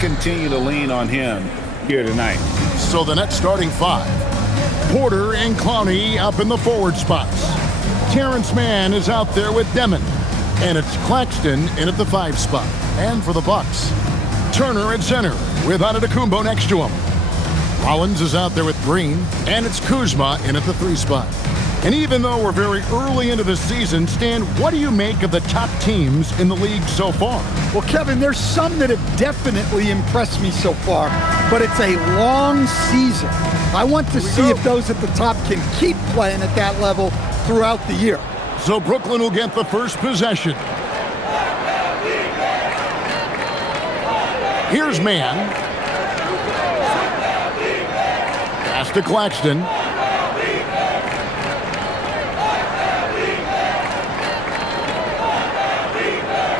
continue to lean on him here tonight. So the Nets starting five. Porter and Clowney up in the forward spots. Terrence Mann is out there with Demon. And it's Claxton in at the 5 spot. And for the Bucks, Turner at center with Antetokounmpo next to him. Rollins is out there with Green. And it's Kuzma in at the 3 spot. And even though we're very early into the season, Stan, what do you make of the top teams in the league so far? Well, Kevin, there's some that have definitely impressed me so far, but it's a long season. I want to see if those at the top can keep playing at that level throughout the year. So Brooklyn will get the first possession. Here's Mann. Pass to Claxton.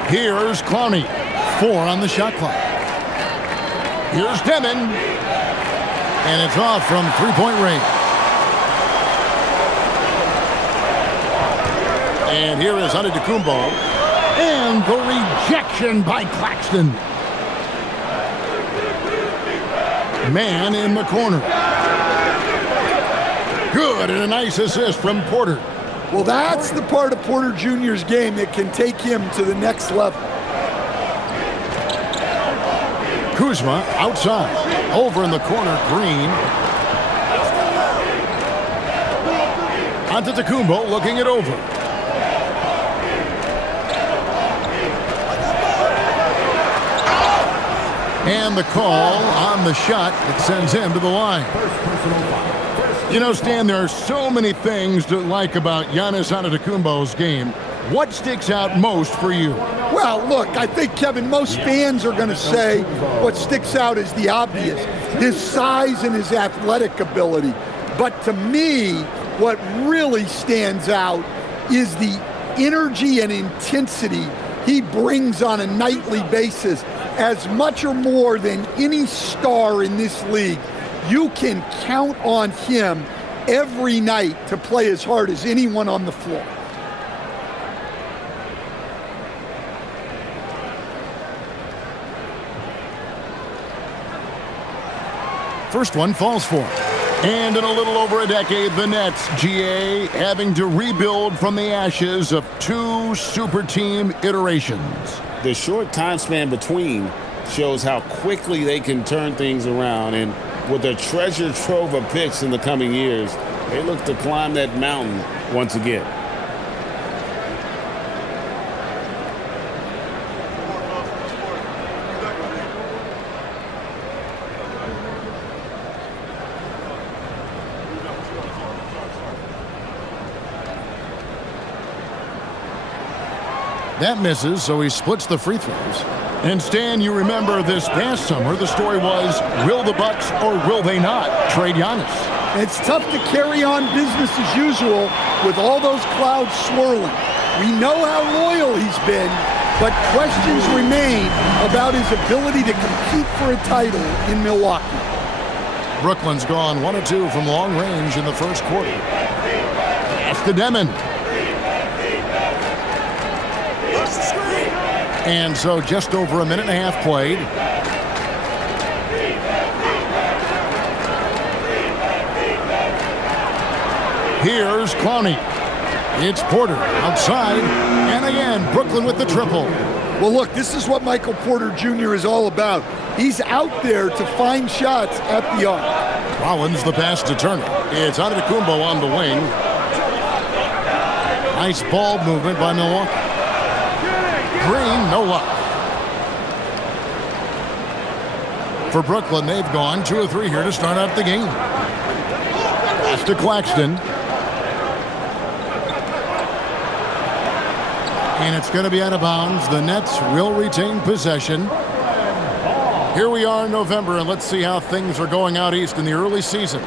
Here's Clowney. 4 on the shot clock. Here's Demon. And it's off from three-point range. And here is Antetokounmpo. And the rejection by Claxton. Mann in the corner. Good, and a nice assist from Porter. Well, that's the part of Porter Jr.'s game that can take him to the next level. Kuzma outside. Over in the corner, Green. Antetokounmpo looking it over. And the call on the shot that sends him to the line. You know, Stan, there are so many things to like about Giannis Antetokounmpo's game. What sticks out most for you? Well, look, I think, Kevin, most fans are going to say what sticks out is the obvious, his size and his athletic ability. But to me, what really stands out is the energy and intensity he brings on a nightly basis, as much or more than any star in this league. You can count on him every night to play as hard as anyone on the floor. First one falls for him. And in a little over a decade, the Nets, GA, having to rebuild from the ashes of 2 super team iterations. The short time span between shows how quickly they can turn things around, and with a treasure trove of picks in the coming years, they look to climb that mountain once again. That misses, so he splits the free throws. And Stan, you remember this past summer, the story was, will the Bucks or will they not trade Giannis? It's tough to carry on business as usual with all those clouds swirling. We know how loyal he's been, but questions remain about his ability to compete for a title in Milwaukee. Brooklyn's gone 1 of 2 from long range in the first quarter. That's the Demon. And so just over a minute and a half played. Here's Clowney. It's Porter outside. And again, Brooklyn with the triple. Well, look, this is what Michael Porter Jr. is all about. He's out there to find shots at the arc. Rollins the pass to Turner. It's Antetokounmpo on the wing. Nice ball movement by Milwaukee. Green, no luck. For Brooklyn, they've gone 2 of 3 here to start out the game. Pass to Claxton. And it's going to be out of bounds. The Nets will retain possession. Here we are in November, and let's see how things are going out east in the early season.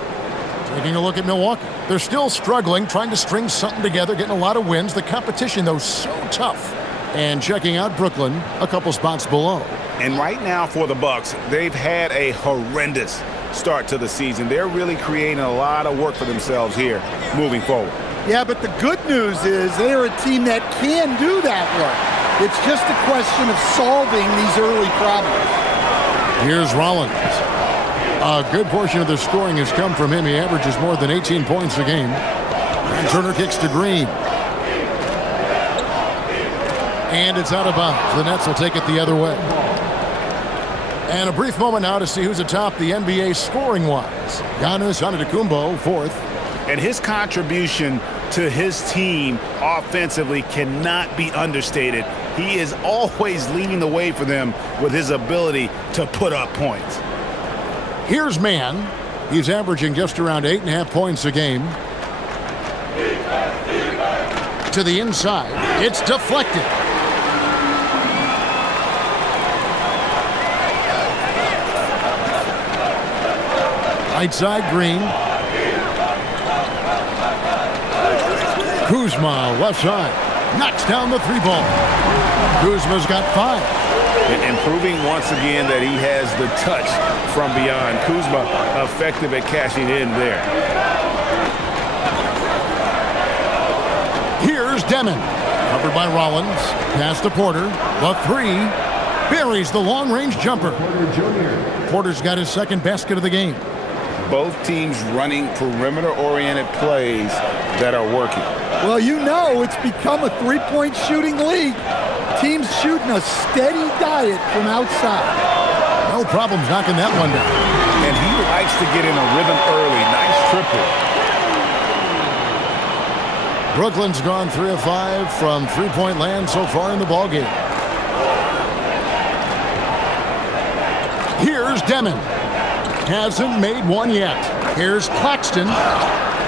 Taking a look at Milwaukee. They're still struggling, trying to string something together, getting a lot of wins. The competition, though, so tough. And checking out Brooklyn, a couple spots below. And right now for the Bucks, they've had a horrendous start to the season. They're really creating a lot of work for themselves here moving forward. Yeah, but the good news is they're a team that can do that work. It's just a question of solving these early problems. Here's Rollins. A good portion of the scoring has come from him. He averages more than 18 points a game. And Turner kicks to Green. And it's out of bounds. The Nets will take it the other way. And a brief moment now to see who's atop the NBA scoring-wise. Giannis Antetokounmpo, fourth. And his contribution to his team offensively cannot be understated. He is always leading the way for them with his ability to put up points. Here's Mann. He's averaging just around 8.5 points a game. To the inside. It's deflected. Right side, Green. Kuzma, left side. Knocks down the three ball. Kuzma's got 5. And proving once again that he has the touch from beyond. Kuzma effective at cashing in there. Here's Demon. Covered by Rollins. Pass to Porter. The 3. Buries the long-range jumper. Porter's got his second basket of the game. Both teams running perimeter-oriented plays that are working. Well, you know it's become a three-point shooting league. Teams shooting a steady diet from outside. No problems knocking that one down. And he likes to get in a rhythm early. Nice triple. Brooklyn's gone 3 of 5 from three-point land so far in the ballgame. Here's Demon. Hasn't made one yet. Here's Claxton.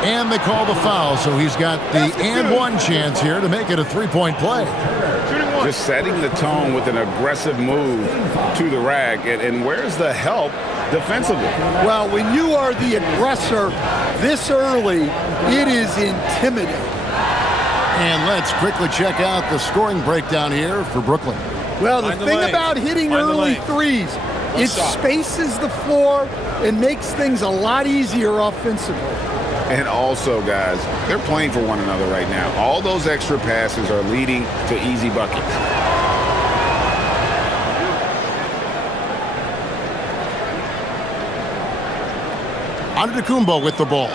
And they call the foul, so he's got the and one chance here to make it a three-point play. Just setting the tone with an aggressive move to the rack. And where's the help defensively? Well, when you are the aggressor this early, it is intimidating. And let's quickly check out the scoring breakdown here for Brooklyn. Well, the thing about hitting early threes, it spaces the floor and makes things a lot easier offensively. And also, guys, they're playing for one another right now. All those extra passes are leading to easy buckets. Antetokounmpo with the ball.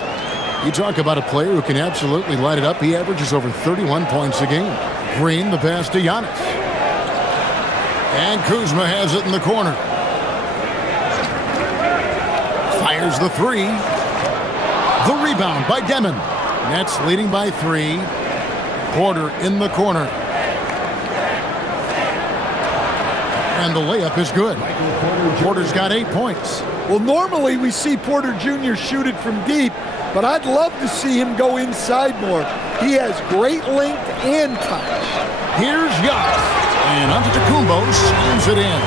You talk about a player who can absolutely light it up. He averages over 31 points a game. Green, the pass to Giannis. And Kuzma has it in the corner. Fires the 3. The rebound by Demon. Nets leading by 3. Porter in the corner. And the layup is good. Porter's got 8 points. Well, normally we see Porter Jr. shoot it from deep, but I'd love to see him go inside more. He has great length and touch. Here's Giannis. And Antetokounmpo slams it in.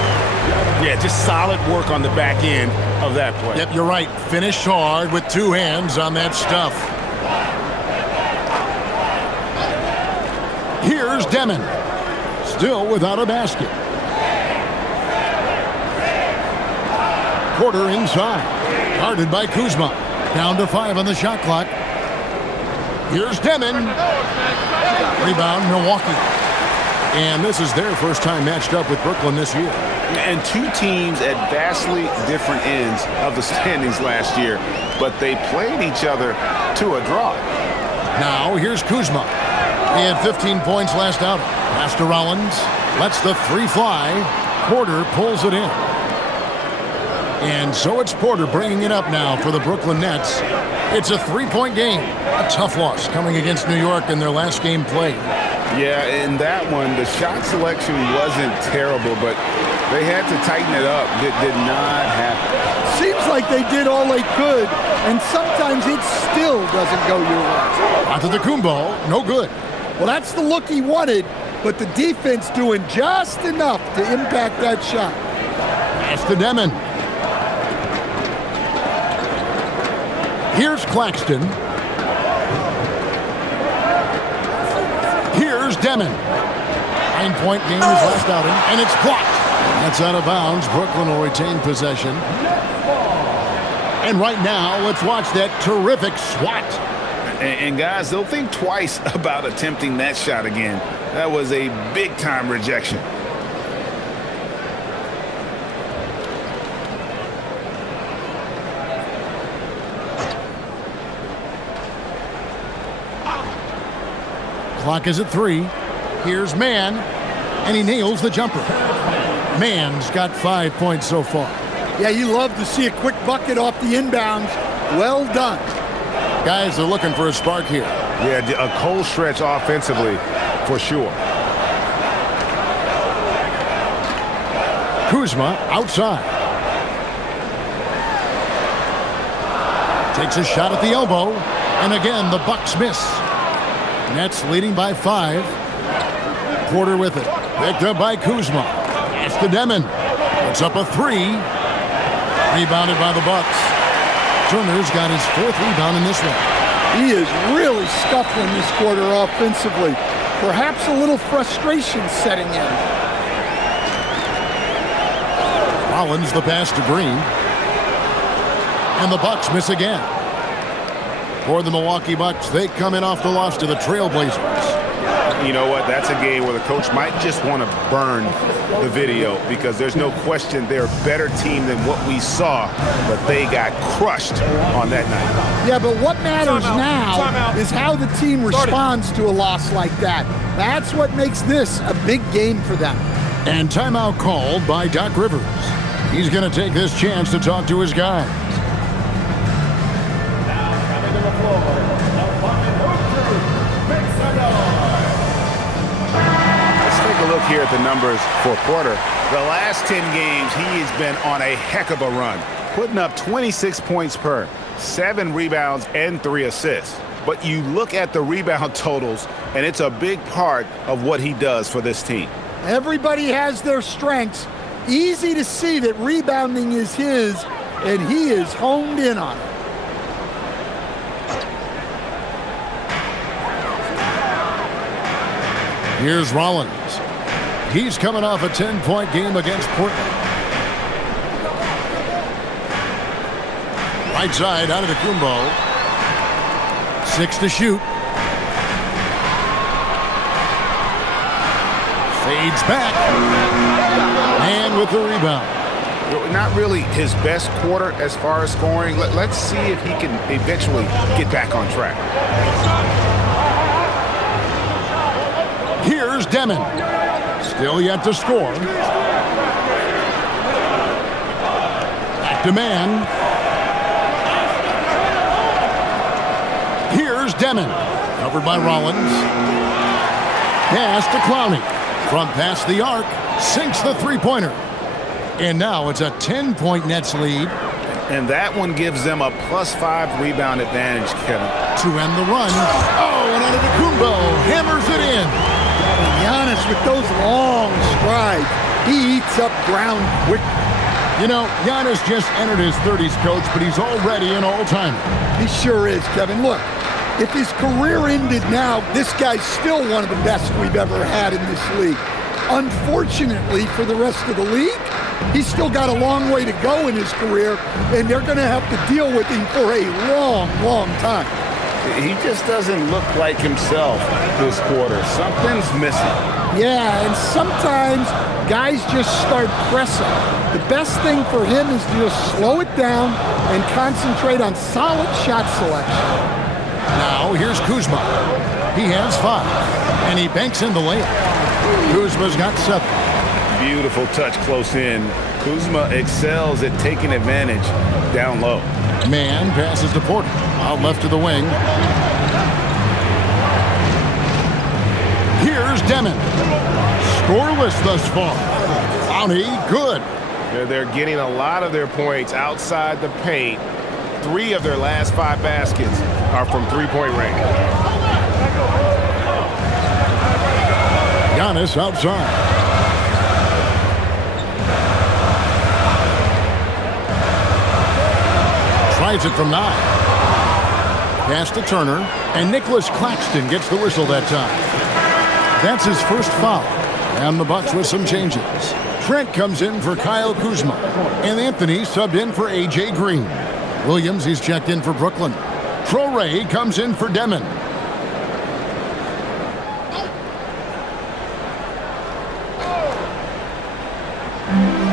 Yeah, just solid work on the back end of that play. Yep, you're right. Finished hard with 2 hands on that stuff. Here's Demon. Still without a basket. Porter inside. Guarded by Kuzma. Down to 5 on the shot clock. Here's Demon. Rebound, Milwaukee. And this is their first time matched up with Brooklyn this year. And two teams at vastly different ends of the standings last year, but they played each other to a draw. Now here's Kuzma. He had 15 points last outing. Pass to Rollins. Lets the 3 fly. Porter pulls it in. And so it's Porter bringing it up now for the Brooklyn Nets. It's a 3-point game. A tough loss coming against New York in their last game played. Yeah, in that one, the shot selection wasn't terrible, but they had to tighten it up. It did not happen. Seems like they did all they could, and sometimes it still doesn't go your way. Antetokounmpo, no good. Well, that's the look he wanted, but the defense doing just enough to impact that shot. Pass to Demon. Here's Claxton. Here's Demon. 9-point game his last outing, and it's blocked. That's out of bounds. Brooklyn will retain possession. And right now, let's watch that terrific swat. And guys, they'll think twice about attempting that shot again. That was a big-time rejection. Clock is at 3. Here's Mann, and he nails the jumper. Mann's got 5 points so far. Yeah, you love to see a quick bucket off the inbounds. Well done. Guys are looking for a spark here. Yeah, a cold stretch offensively for sure. Kuzma outside. Takes a shot at the elbow, and again the Bucks miss. Nets leading by 5. Porter with it. Picked up by Kuzma. Pass to Demon. Puts up a 3. Rebounded by the Bucks. Turner's got his 4th rebound in this one. He is really scuffling this quarter offensively. Perhaps a little frustration setting in. Rollins the pass to Green. And the Bucks miss again. For the Milwaukee Bucks, they come in off the loss to the Trailblazers. You know what? That's a game where the coach might just want to burn the video because there's no question they're a better team than what we saw, but they got crushed on that night. Yeah, but what matters now is how the team responds to a loss like that. That's what makes this a big game for them. And timeout called by Doc Rivers. He's going to take this chance to talk to his guys. Look here at the numbers for Porter. The last 10 games, he has been on a heck of a run, putting up 26 points per, 7 rebounds, and 3 assists. But you look at the rebound totals, and it's a big part of what he does for this team. Everybody has their strengths. Easy to see that rebounding is his, and he is honed in on it. Here's Rollins. He's coming off a 10-point game against Portland. Right side out of the Kumbo. 6 to shoot. Fades back. And with the rebound. Not really his best quarter as far as scoring. Let's see if he can eventually get back on track. Here's Demon. Still yet to score. Back to Mann. Here's Demon. Covered by Rollins. Pass to Clowney. From past the arc. Sinks the three-pointer. And now it's a 10-point Nets lead. And that one gives them a +5 rebound advantage, Kevin. To end the run. Oh, and Antetokounmpo hammers it in. Giannis with those long strides, he eats up ground quick. You know, Giannis just entered his 30s, Coach, but he's already an all-timer. He sure is, Kevin. Look, if his career ended now, this guy's still one of the best we've ever had in this league. Unfortunately for the rest of the league, he's still got a long way to go in his career, and they're going to have to deal with him for a long, long time. He just doesn't look like himself this quarter. Something's missing. Yeah, and sometimes guys just start pressing. The best thing for him is to just slow it down and concentrate on solid shot selection. Now here's Kuzma. He has 5, and he banks in the layup. Kuzma's got 7. Beautiful touch close in. Kuzma excels at taking advantage down low. Mann passes to Porter. Out left to the wing. Here's Demon. Scoreless thus far. Clowney, good. They're getting a lot of their points outside the paint. 3 of their last 5 baskets are from three-point range. Giannis outside. Tries it from 9. Pass to Turner, and Nicholas Claxton gets the whistle that time. That's his first foul, and the Bucks with some changes. Trent comes in for Kyle Kuzma, and Anthony subbed in for A.J. Green. Williams, he's checked in for Brooklyn. Traore comes in for Demon.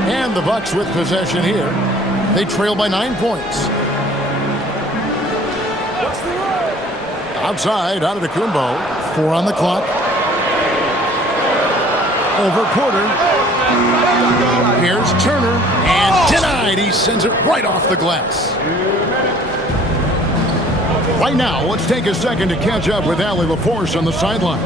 And the Bucks with possession here. They trail by 9 points. Outside, Antetokounmpo 4 on the clock. Over Porter. Here's Turner. And denied. He sends it right off the glass. Right now, let's take a second to catch up with Allie LaForce on the sidelines.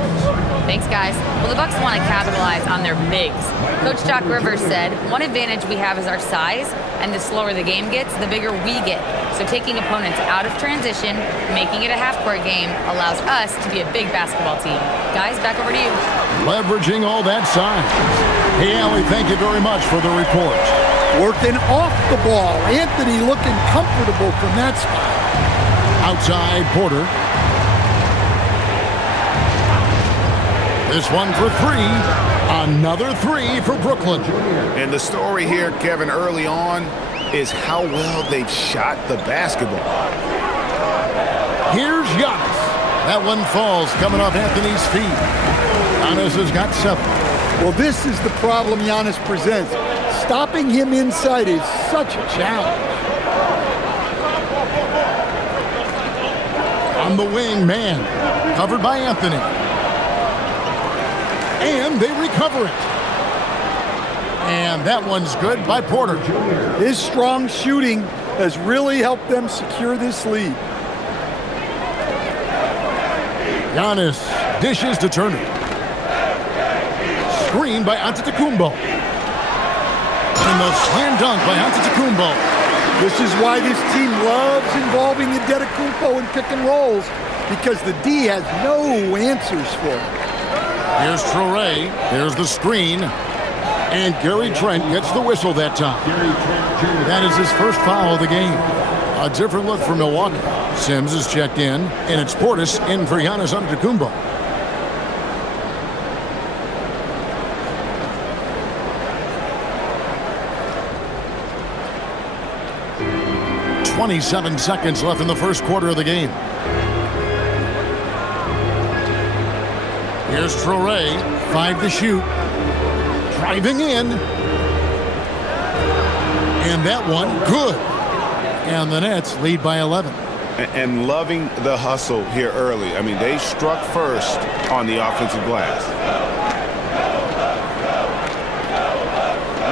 Thanks, guys. Well, the Bucks want to capitalize on their bigs. Coach Doc Rivers said, one advantage we have is our size, and the slower the game gets, the bigger we get. So taking opponents out of transition, making it a half-court game, allows us to be a big basketball team. Guys, back over to you. Leveraging all that size. Hey, Allie, thank you very much for the report. Working off the ball. Anthony looking comfortable from that spot. Outside, Porter. This one for 3. Another 3 for Brooklyn. And the story here, Kevin, early on is how well they've shot the basketball. Here's Giannis. That one falls coming off Anthony's feet. Giannis has got 7. Well, this is the problem Giannis presents. Stopping him inside is such a challenge. On the wing, man. Covered by Anthony. And they recover it. And that one's good by Porter. His strong shooting has really helped them secure this lead. Giannis dishes to Turner. Screen by Antetokounmpo. And the slam dunk by Antetokounmpo. This is why this team loves involving Antetokounmpo in pick and rolls, because the D has no answers for it. Here's Traoré. There's the screen. And Gary Trent gets the whistle that time. That is his first foul of the game. A different look for Milwaukee. Sims is checked in, and it's Portis in for Giannis Antetokounmpo. .27 seconds left in the first quarter of the game. Here's Traoré, 5 to shoot. Driving in. And that one, good. And the Nets lead by 11. And loving the hustle here early. I mean, they struck first on the offensive glass.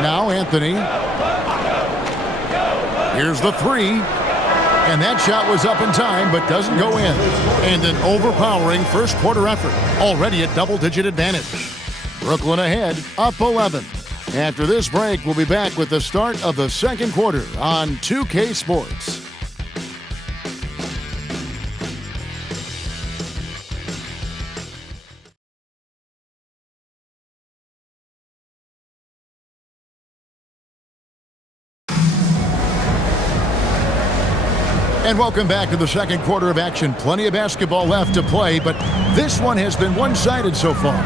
Now Anthony. Here's the 3. And that shot was up in time, but doesn't go in. And an overpowering first quarter effort. Already a double-digit advantage. Brooklyn ahead, up 11. After this break, we'll be back with the start of the second quarter on 2K Sports. And welcome back to the second quarter of action. Plenty of basketball left to play, but this one has been one-sided so far.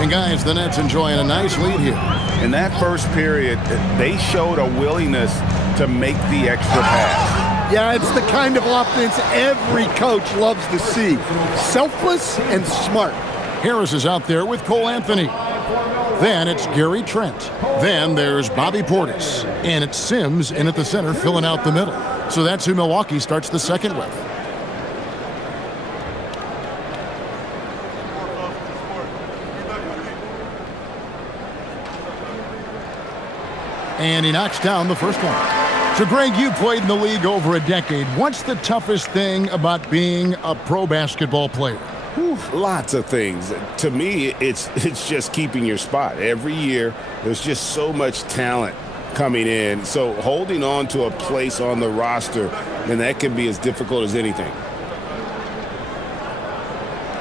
And guys, the Nets enjoying a nice lead here. In that first period, they showed a willingness to make the extra pass. Yeah, it's the kind of offense every coach loves to see. Selfless and smart. Harris is out there with Cole Anthony. Then it's Gary Trent. Then there's Bobby Portis. And it's Sims in at the center filling out the middle. So that's who Milwaukee starts the second with. And he knocks down the first one. So, Greg, you played in the league over a decade. What's the toughest thing about being a pro basketball player? Lots of things. To me, it's just keeping your spot. Every year, there's just so much talent coming in. So holding on to a place on the roster, and that can be as difficult as anything.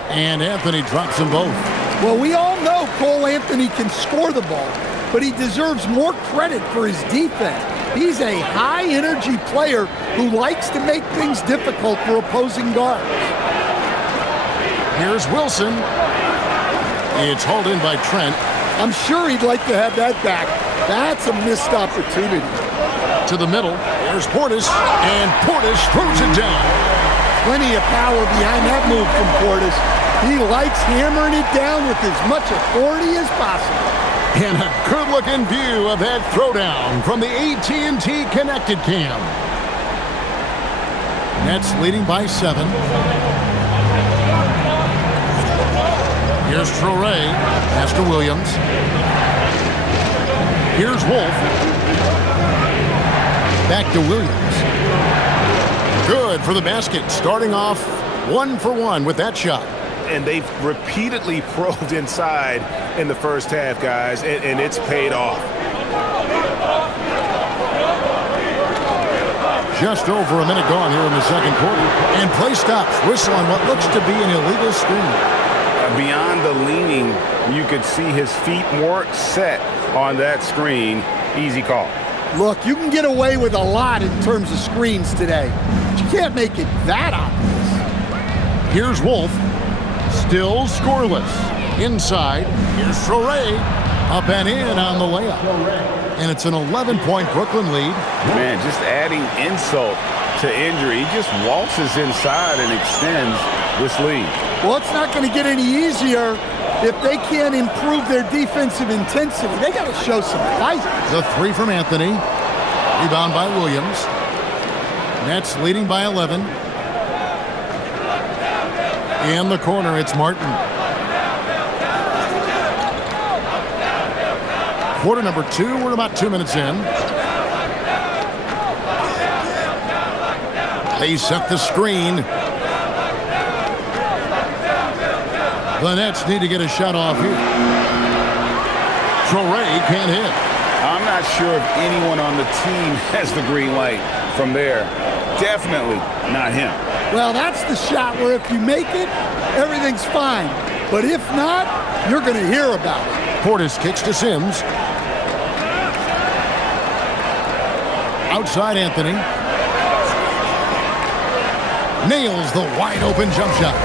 And Anthony drops them both. Well, we all know Cole Anthony can score the ball, but he deserves more credit for his defense. He's a high-energy player who likes to make things difficult for opposing guards. Here's Wilson. It's hauled in by Trent. I'm sure he'd like to have that back. That's a missed opportunity. To the middle. There's Portis. And Portis throws it down. Plenty of power behind that move from Portis. He likes hammering it down with as much authority as possible. And a good-looking view of that throwdown from the AT&T Connected Cam. Nets leading by 7. Here's Traore. Pass to Williams. Here's Wolf. Back to Williams. Good for the basket. Starting off 1 for 1 with that shot. And they've repeatedly probed inside in the first half, guys, and it's paid off. Just over a minute gone here in the second quarter. And play stops. Whistle on what looks to be an illegal screen. Beyond the leaning, you could see his feet more set on that screen. Easy call. Look, you can get away with a lot in terms of screens today. But you can't make it that obvious. Here's Wolf. Still scoreless. Inside. Here's Traore. Up and in on the layup. And it's an 11-point Brooklyn lead. Man, just adding insult to injury. He just waltzes inside and extends this lead. Well, it's not going to get any easier if they can't improve their defensive intensity. They got to show some fight. The three from Anthony. Rebound by Williams. Nets leading by 11. In the corner, it's Martin. Quarter number 2, we're about 2 minutes in. They set the screen. The Nets need to get a shot off here. Traore can't hit. I'm not sure if anyone on the team has the green light from there. Definitely not him. Well, that's the shot where if you make it, everything's fine. But if not, you're going to hear about it. Portis kicks to Sims. Outside Anthony. Nails the wide-open jump shot.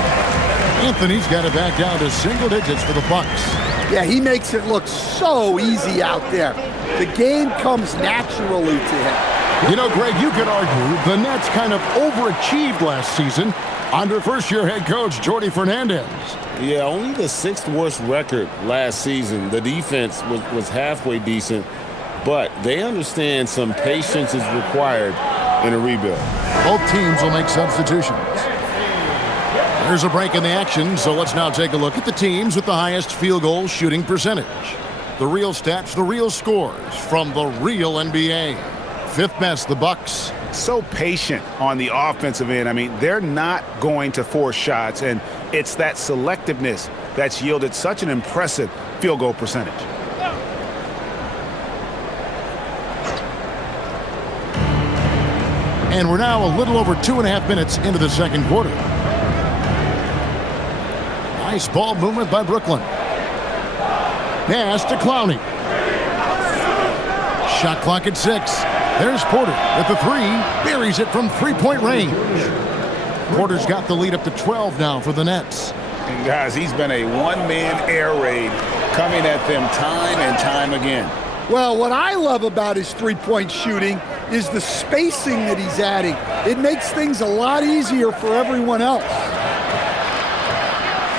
Anthony's got it back down to single digits for the Bucks. Yeah, he makes it look so easy out there. The game comes naturally to him. You know, Greg, you could argue the Nets kind of overachieved last season under first-year head coach Jordi Fernandez. Yeah, only the 6th worst record last season. The defense was halfway decent, but they understand some patience is required in a rebuild. Both teams will make substitutions. There's a break in the action, so let's now take a look at the teams with the highest field goal shooting percentage. The real stats, the real scores from the real NBA. 5th best, the Bucks. So patient on the offensive end. I mean, they're not going to force shots, and it's that selectiveness that's yielded such an impressive field goal percentage. And we're now a little over 2.5 minutes into the second quarter. Nice ball movement by Brooklyn. Pass to Clowney. Shot clock at 6. There's Porter with the 3. Buries it from three-point range. Porter's got the lead up to 12 now for the Nets. And guys, he's been a one-man air raid coming at them time and time again. Well, what I love about his three-point shooting is the spacing that he's adding. It makes things a lot easier for everyone else.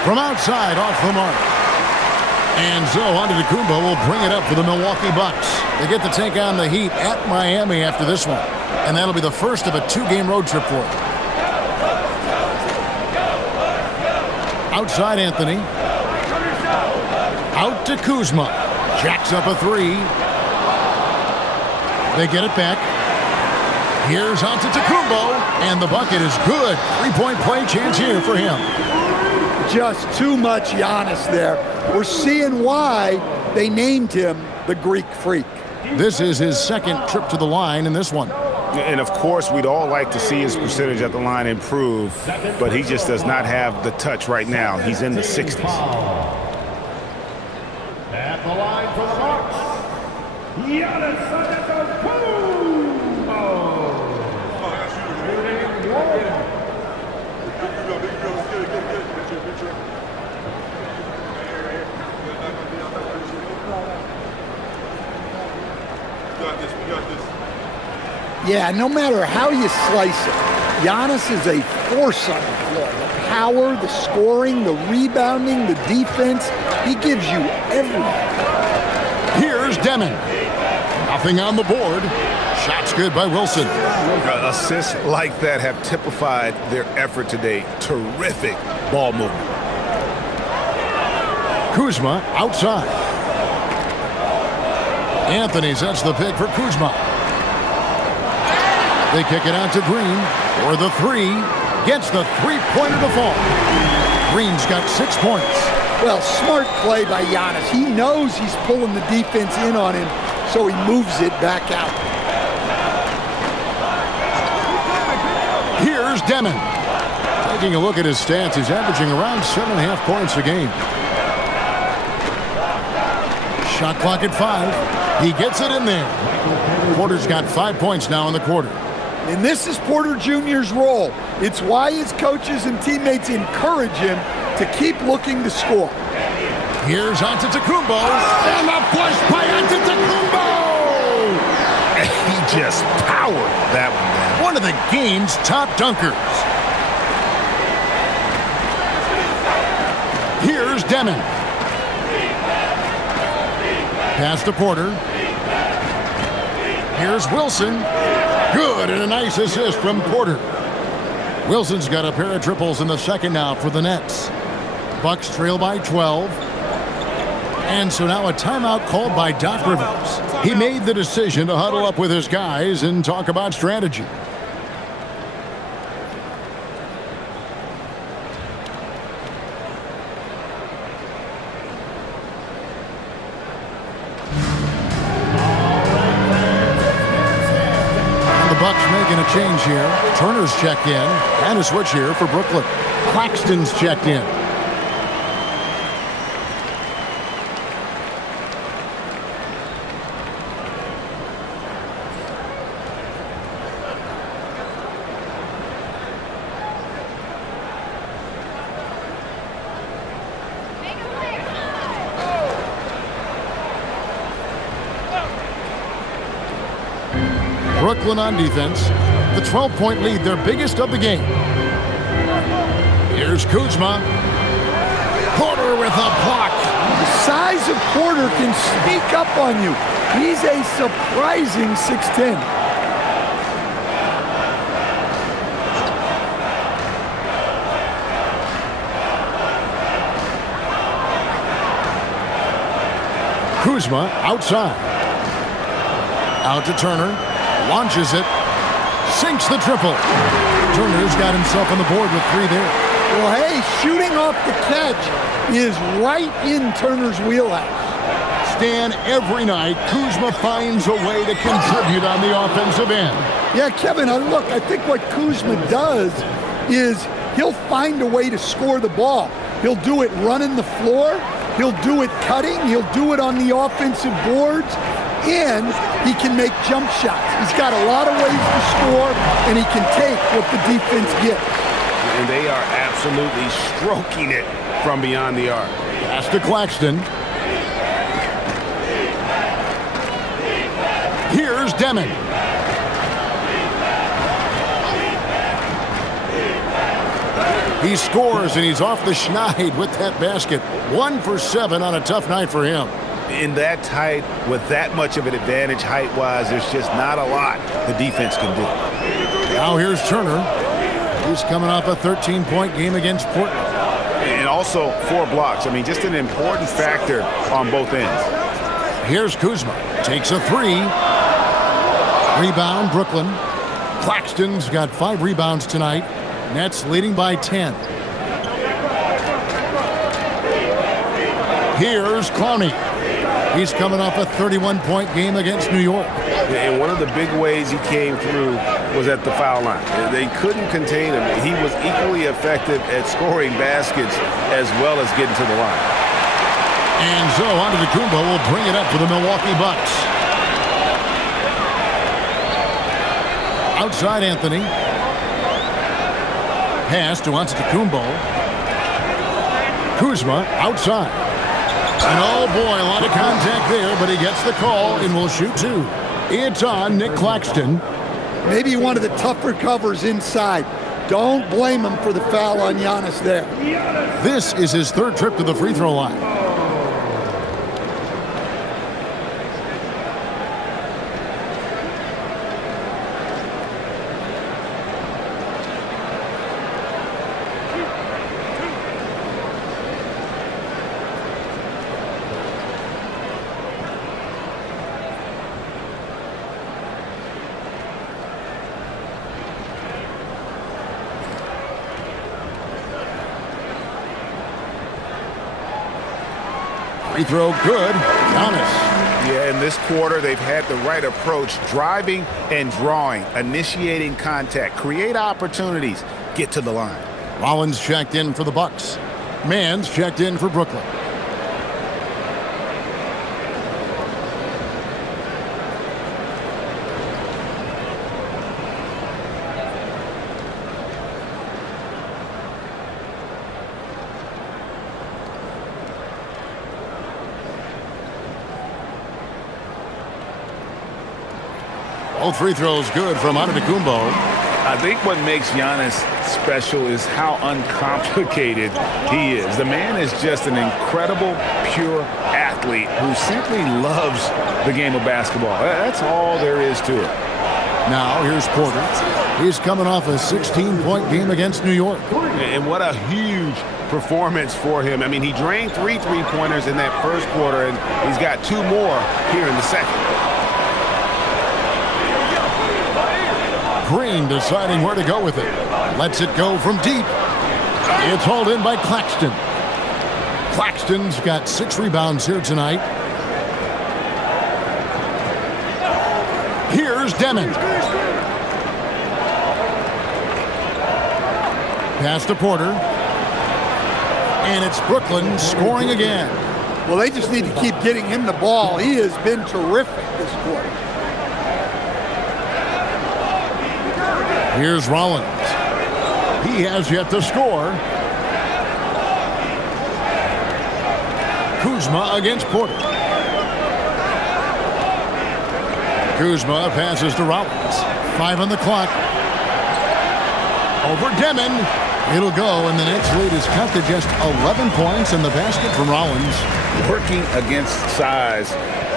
From outside, off the mark. And so Antetokounmpo will bring it up for the Milwaukee Bucks. They get to take on the Heat at Miami after this one. And that'll be the first of a 2-game road trip for them. Outside Anthony. Out to Kuzma. Jacks up a 3. They get it back. Here's Antetokounmpo. And the bucket is good. 3-point play chance here for him. Just too much Giannis there. We're seeing why they named him the Greek Freak. This is his second trip to the line in this one. And of course, we'd all like to see his percentage at the line improve, but he just does not have the touch right now. He's in the 60s. At the line for the Bucks, Giannis Antetokounmpo. Yeah, no matter how you slice it, Giannis is a force on the floor. The power, the scoring, the rebounding, the defense, he gives you everything. Here's Demon. Nothing on the board. Shots good by Wilson. Assists like that have typified their effort today. Terrific ball movement. Kuzma outside. Anthony sets the pick for Kuzma. They kick it out to Green for the three. Gets the three-pointer to fall. Green's got 6 points. Well, smart play by Giannis. He knows he's pulling the defense in on him, so he moves it back out. Here's Demon. Taking a look at his stats, he's averaging around 7.5 points a game. Shot clock at 5. He gets it in there. Porter's got 5 points now in the quarter. And this is Porter Jr.'s role. It's why his coaches and teammates encourage him to keep looking to score. Here's Antetokounmpo. And a flush by Antetokounmpo! He just powered that one down. One of the game's top dunkers. Here's Demon. Pass to Porter. Here's Wilson. Good, and a nice assist from Porter. Wilson's got a pair of triples in the second now for the Nets. Bucks trail by 12. And so now a timeout called by Doc Rivers. He made the decision to huddle up with his guys and talk about strategy. Making a change here. Turner's checked in. And a switch here for Brooklyn. Claxton's checked in. Brooklyn on defense. The 12-point lead, their biggest of the game. Here's Kuzma. Porter with a block. The size of Porter can sneak up on you. He's a surprising 6'10". Kuzma outside. Out to Turner. Launches it. Sinks the triple. Turner's got himself on the board with 3 there. Well, hey, shooting off the catch is right in Turner's wheelhouse. Stan, every night, Kuzma finds a way to contribute on the offensive end. Yeah, Kevin, look, I think what Kuzma does is he'll find a way to score the ball. He'll do it running the floor. He'll do it cutting. He'll do it on the offensive boards. And he can make jump shots. He's got a lot of ways to score, and he can take what the defense gets. And they are absolutely stroking it from beyond the arc. Pass to Claxton. Here's Demon. He scores, and he's off the schneid with that basket. 1 for 7 on a tough night for him. In that tight, with that much of an advantage height-wise, there's just not a lot the defense can do. Now here's Turner. He's coming off a 13-point game against Portland. And also 4 blocks. I mean, just an important factor on both ends. Here's Kuzma. Takes a 3. Rebound, Brooklyn. Claxton's got 5 rebounds tonight. Nets leading by 10. Here's Clowney. He's coming off a 31-point game against New York. And one of the big ways he came through was at the foul line. They couldn't contain him. He was equally effective at scoring baskets as well as getting to the line. And so Antetokounmpo will bring it up for the Milwaukee Bucks. Outside Anthony. Pass to Antetokounmpo. Kuzma outside. And oh boy, a lot of contact there, but he gets the call and will shoot 2. It's on Nick Claxton. Maybe one of the tougher covers inside. Don't blame him for the foul on Giannis there. This is his 3rd trip to the free throw line. Free throw good. Giannis. Yeah, in this quarter, they've had the right approach, driving and drawing, initiating contact, create opportunities, get to the line. Rollins checked in for the Bucks. Mann's checked in for Brooklyn. All free throws good from Antetokounmpo. I think what makes Giannis special is how uncomplicated he is. The man is just an incredible, pure athlete who simply loves the game of basketball. That's all there is to it. Now here's Porter. He's coming off a 16-point game against New York. And what a huge performance for him. I mean, he drained 3 3-pointers in that first quarter, and he's got 2 more here in the second. Green deciding where to go with it. Lets it go from deep. It's hauled in by Claxton. Claxton's got 6 rebounds here tonight. Here's Demon. Pass to Porter. And it's Brooklyn scoring again. Well, they just need to keep getting him the ball. He has been terrific this quarter. Here's Rollins. He has yet to score. Kuzma against Porter. Kuzma passes to Rollins. 5 on the clock. Over Demon. It'll go, and the Knicks lead is cut to just 11 points in the basket from Rollins. Working against size,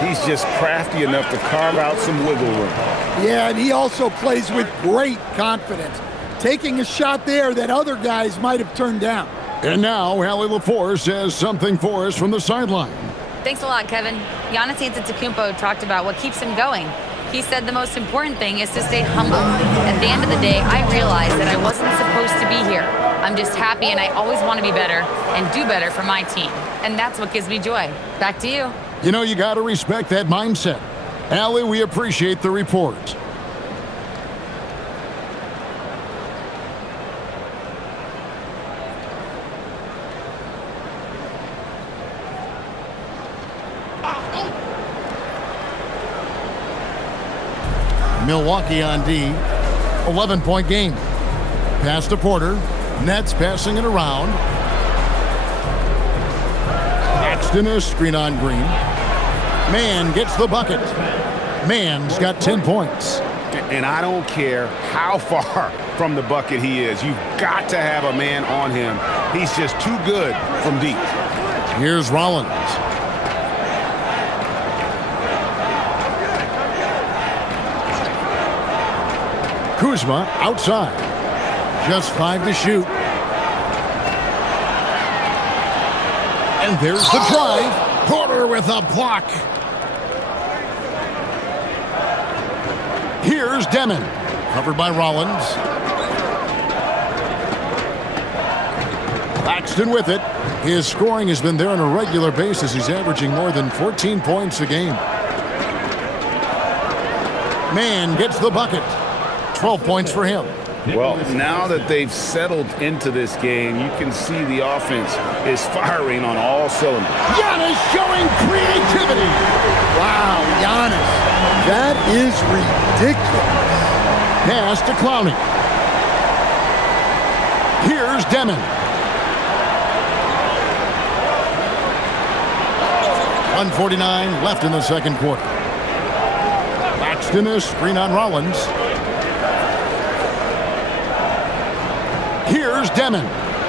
he's just crafty enough to carve out some wiggle room. Yeah, and he also plays with great confidence, taking a shot there that other guys might have turned down. And now, Allie LaForce says something for us from the sideline. Thanks a lot, Kevin. Giannis Antetokounmpo talked about what keeps him going. He said the most important thing is to stay humble. At the end of the day, I realized that I wasn't supposed to be here. I'm just happy, and I always want to be better and do better for my team. And that's what gives me joy. Back to you. You know, you got to respect that mindset. Allie, we appreciate the report. Milwaukee on D. 11-point game. Pass to Porter. Nets passing it around. Axton is screen on Green. Mann gets the bucket. Mann's got 10 points. And I don't care how far from the bucket he is. You've got to have a man on him. He's just too good from deep. Here's Rollins. Kuzma outside. Just 5 to shoot. And there's the drive. Porter with a block. Here's Demon. Covered by Rollins. Claxton with it. His scoring has been there on a regular basis. He's averaging more than 14 points a game. Mann gets the bucket. 12 points for him. Well, now that they've settled into this game, you can see the offense is firing on all cylinders. Giannis showing creativity. Wow, Giannis. That is ridiculous. Pass to Clowney. Here's Demon. 1:49 left in the second quarter. Claxton is screen on Rollins. Here's Demon.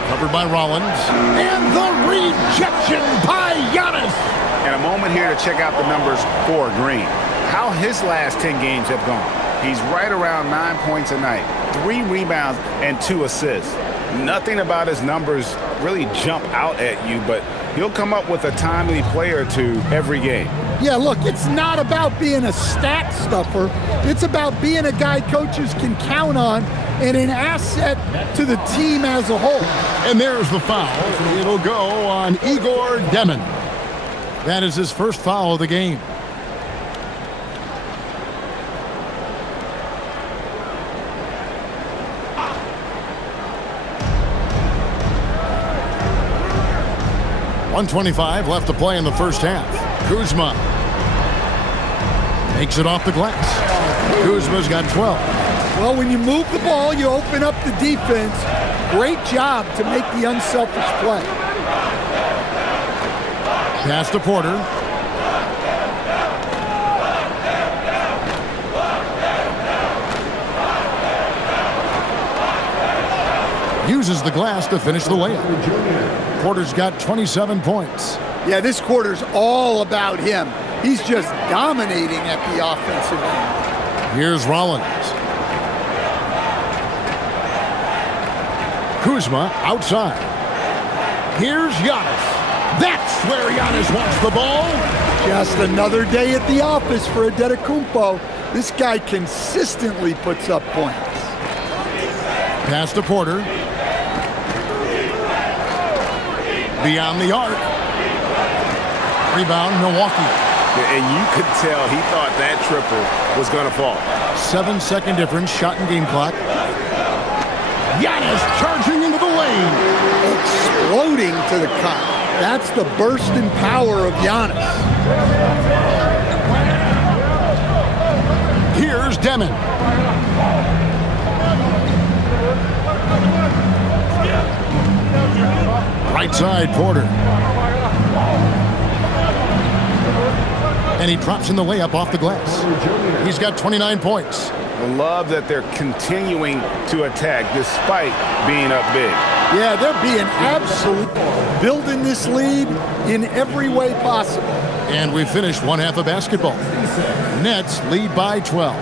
Covered by Rollins. And the rejection by Giannis. And a moment here to check out the numbers for Green. How his last 10 games have gone. He's right around 9 points a night, 3 rebounds, and 2 assists. Nothing about his numbers really jump out at you, but he'll come up with a timely play or two every game. Yeah, look, it's not about being a stat stuffer. It's about being a guy coaches can count on and an asset to the team as a whole. And there's the foul. It'll go on Igor Demon. That is his first foul of the game. .125 left to play in the first half. Kuzma makes it off the glass. Kuzma's got 12. Well, when you move the ball, you open up the defense. Great job to make the unselfish play. Pass to Porter. Uses the glass to finish the layup. Porter's got 27 points. Yeah, this quarter's all about him. He's just dominating at the offensive end. Here's Rollins. Kuzma outside. Here's Giannis. That's where Giannis wants the ball. Just another day at the office for Antetokounmpo. This guy consistently puts up points. Pass to Porter. Beyond the arc. Rebound, Milwaukee. And you could tell he thought that triple was going to fall. 7-second difference, shot and game clock. Giannis charging into the lane. Exploding to the cup. That's the burst in power of Giannis. Here's Demon. Right side, Porter. And he drops in the layup off the glass. He's got 29 points. I love that they're continuing to attack despite being up big. Yeah, they're being absolute, building this lead in every way possible. And we finished one half of basketball. Nets lead by 12.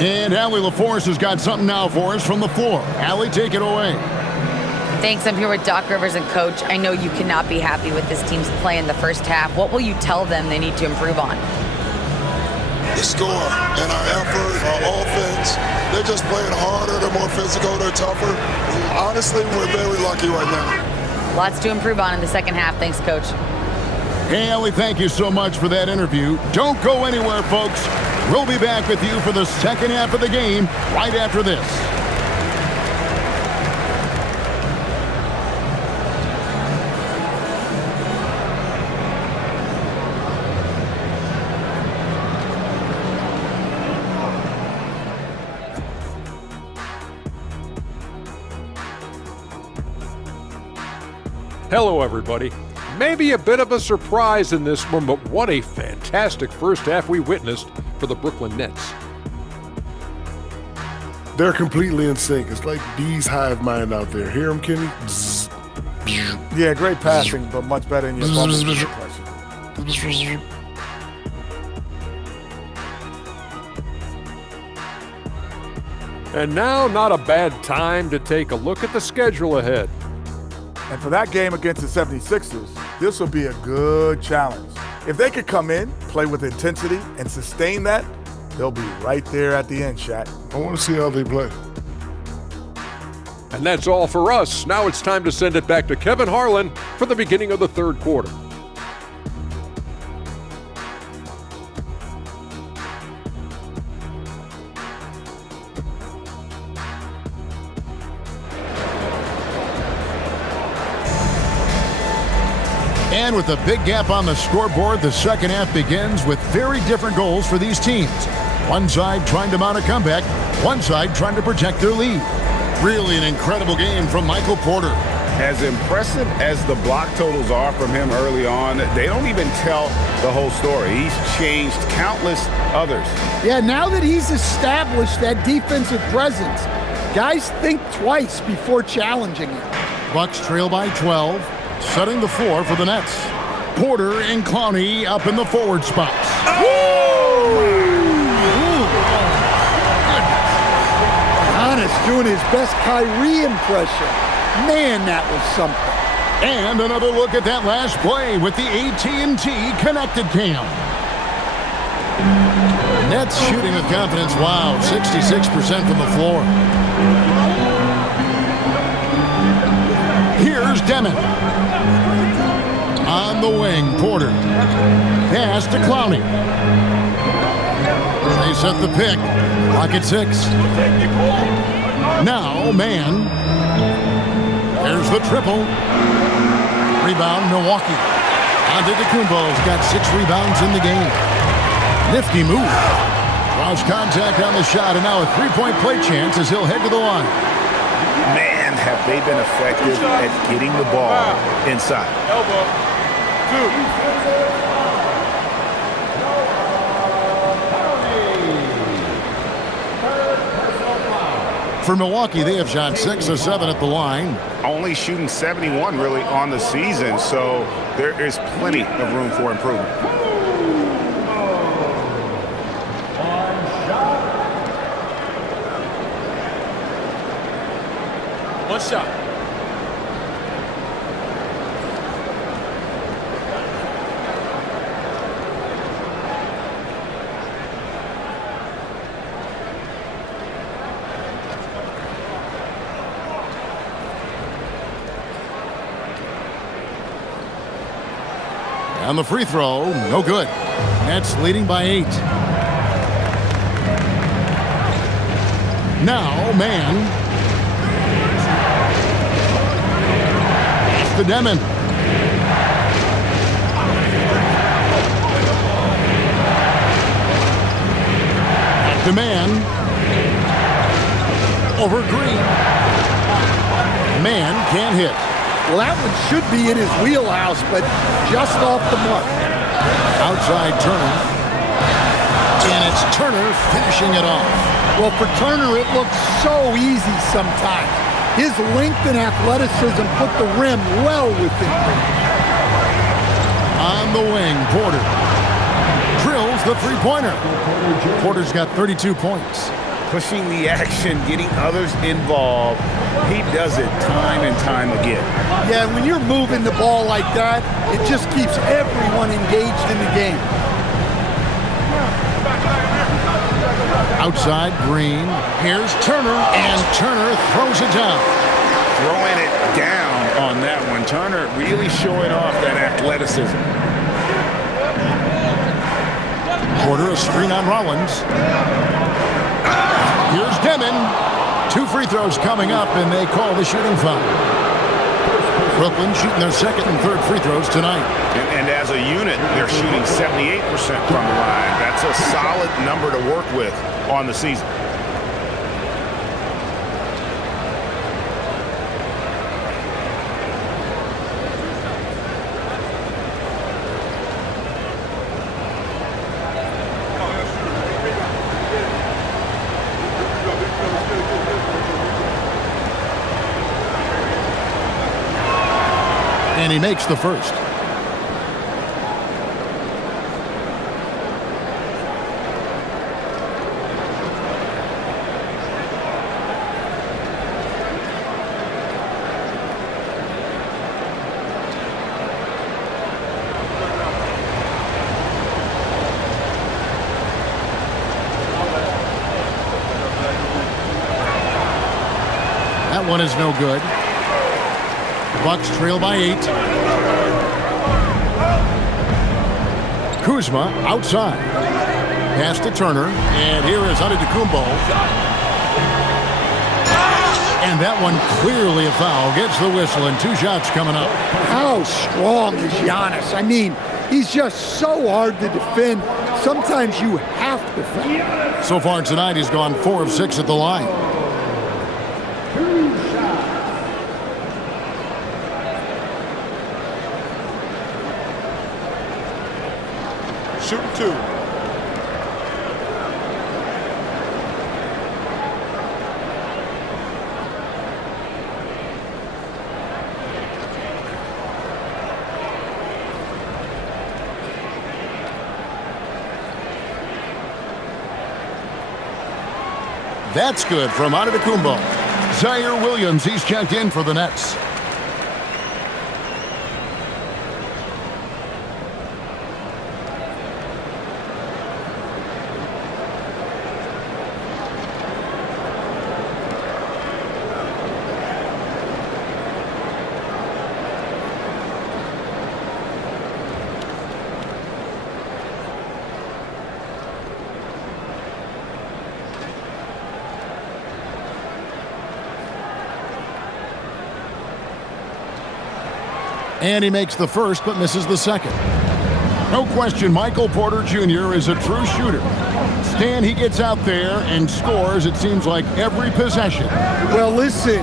And Allie LaForce has got something now for us from the floor. Allie, take it away. Thanks. I'm here with Doc Rivers and Coach. I know you cannot be happy with this team's play in the first half. What will you tell them they need to improve on? The score and our effort, our offense. They're just playing harder. They're more physical. They're tougher. Honestly, we're very lucky right now. Lots to improve on in the second half. Thanks, Coach. Hey, Allie, thank you so much for that interview. Don't go anywhere, folks. We'll be back with you for the second half of the game right after this. Hello, everybody. Maybe a bit of a surprise in this one, but what a fantastic first half we witnessed for the Brooklyn Nets. They're completely in sync. It's like bees hive mind out there. Hear them, Kenny? Zzz. Yeah, great passing, but much better in your bubble question. And now, not a bad time to take a look at the schedule ahead. And for that game against the 76ers, this will be a good challenge. If they could come in, play with intensity, and sustain that, they'll be right there at the end, Shaq. I want to see how they play. And that's all for us. Now it's time to send it back to Kevin Harlan for the beginning of the third quarter. And with a big gap on the scoreboard, the second half begins with very different goals for these teams. One side trying to mount a comeback, one side trying to protect their lead. Really an incredible game from Michael Porter. As impressive as the block totals are from him early on, they don't even tell the whole story. He's changed countless others. Yeah, now that he's established that defensive presence, guys think twice before challenging him. Bucks trail by 12, setting the floor for the Nets. Porter and Clowney up in the forward spots. Giannis doing his best Kyrie impression. Man, that was something. And another look at that last play with the AT&T connected cam. Nets shooting with confidence. Wow, 66% from the floor. Here's Demon. On On the wing, Porter. Pass to Clowney. They set the pick. Lock at 6. Now, man. There's the triple. Rebound, Milwaukee. Antetokounmpo's got 6 rebounds in the game. Nifty move. Draws contact on the shot, and now a 3-point play chance as he'll head to the line. Man, have they been effective at getting the ball inside. Elbow. 2. For Milwaukee, they have shot 6 of 7 at the line. Only shooting 71 really on the season, so there is plenty of room for improvement. One shot. On the free throw, no good. Nets leading by 8. Now, man. It's the Demon. The man. Over Green. Man can't hit. Well, that one should be in his wheelhouse, but just off the mark. Outside Turner. And it's Turner finishing it off. Well, for Turner, it looks so easy sometimes. His length and athleticism put the rim well within reach. On the wing, Porter. Drills the three-pointer. Porter's got 32 points. Pushing the action, getting others involved. He does it time and time again. Yeah, when you're moving the ball like that, it just keeps everyone engaged in the game. Outside, Green. Here's Turner, and Turner throws it down. Throwing it down on that one. Turner really showing off that athleticism. Porter, a screen on Rollins. Here's Demon. 2 free throws coming up, and they call the shooting foul. Brooklyn shooting their second and third free throws tonight. And as a unit, they're shooting 78% from the line. That's a solid number to work with on the season. And he makes the first. That one is no good. Bucks trail by 8. Kuzma outside. Pass to Turner. And here is Antetokounmpo. And that one clearly a foul. Gets the whistle and 2 shots coming up. How strong is Giannis? I mean, he's just so hard to defend. Sometimes you have to defend. So far tonight, he's gone 4 of 6 at the line. Shooting 2. That's good from Antetokounmpo. Zaire Williams, he's checked in for the Nets. And he makes the first but misses the second. No question, Michael Porter Jr. is a true shooter. Stan, he gets out there and scores, it seems like, every possession. Well, listen,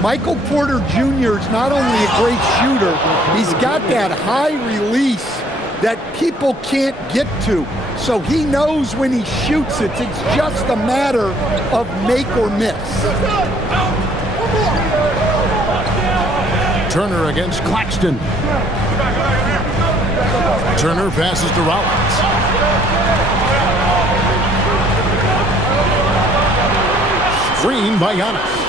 Michael Porter Jr. is not only a great shooter, he's got that high release that people can't get to. So he knows when he shoots it, it's just a matter of make or miss. Turner against Claxton. Turner passes to Rollins. Screen by Giannis.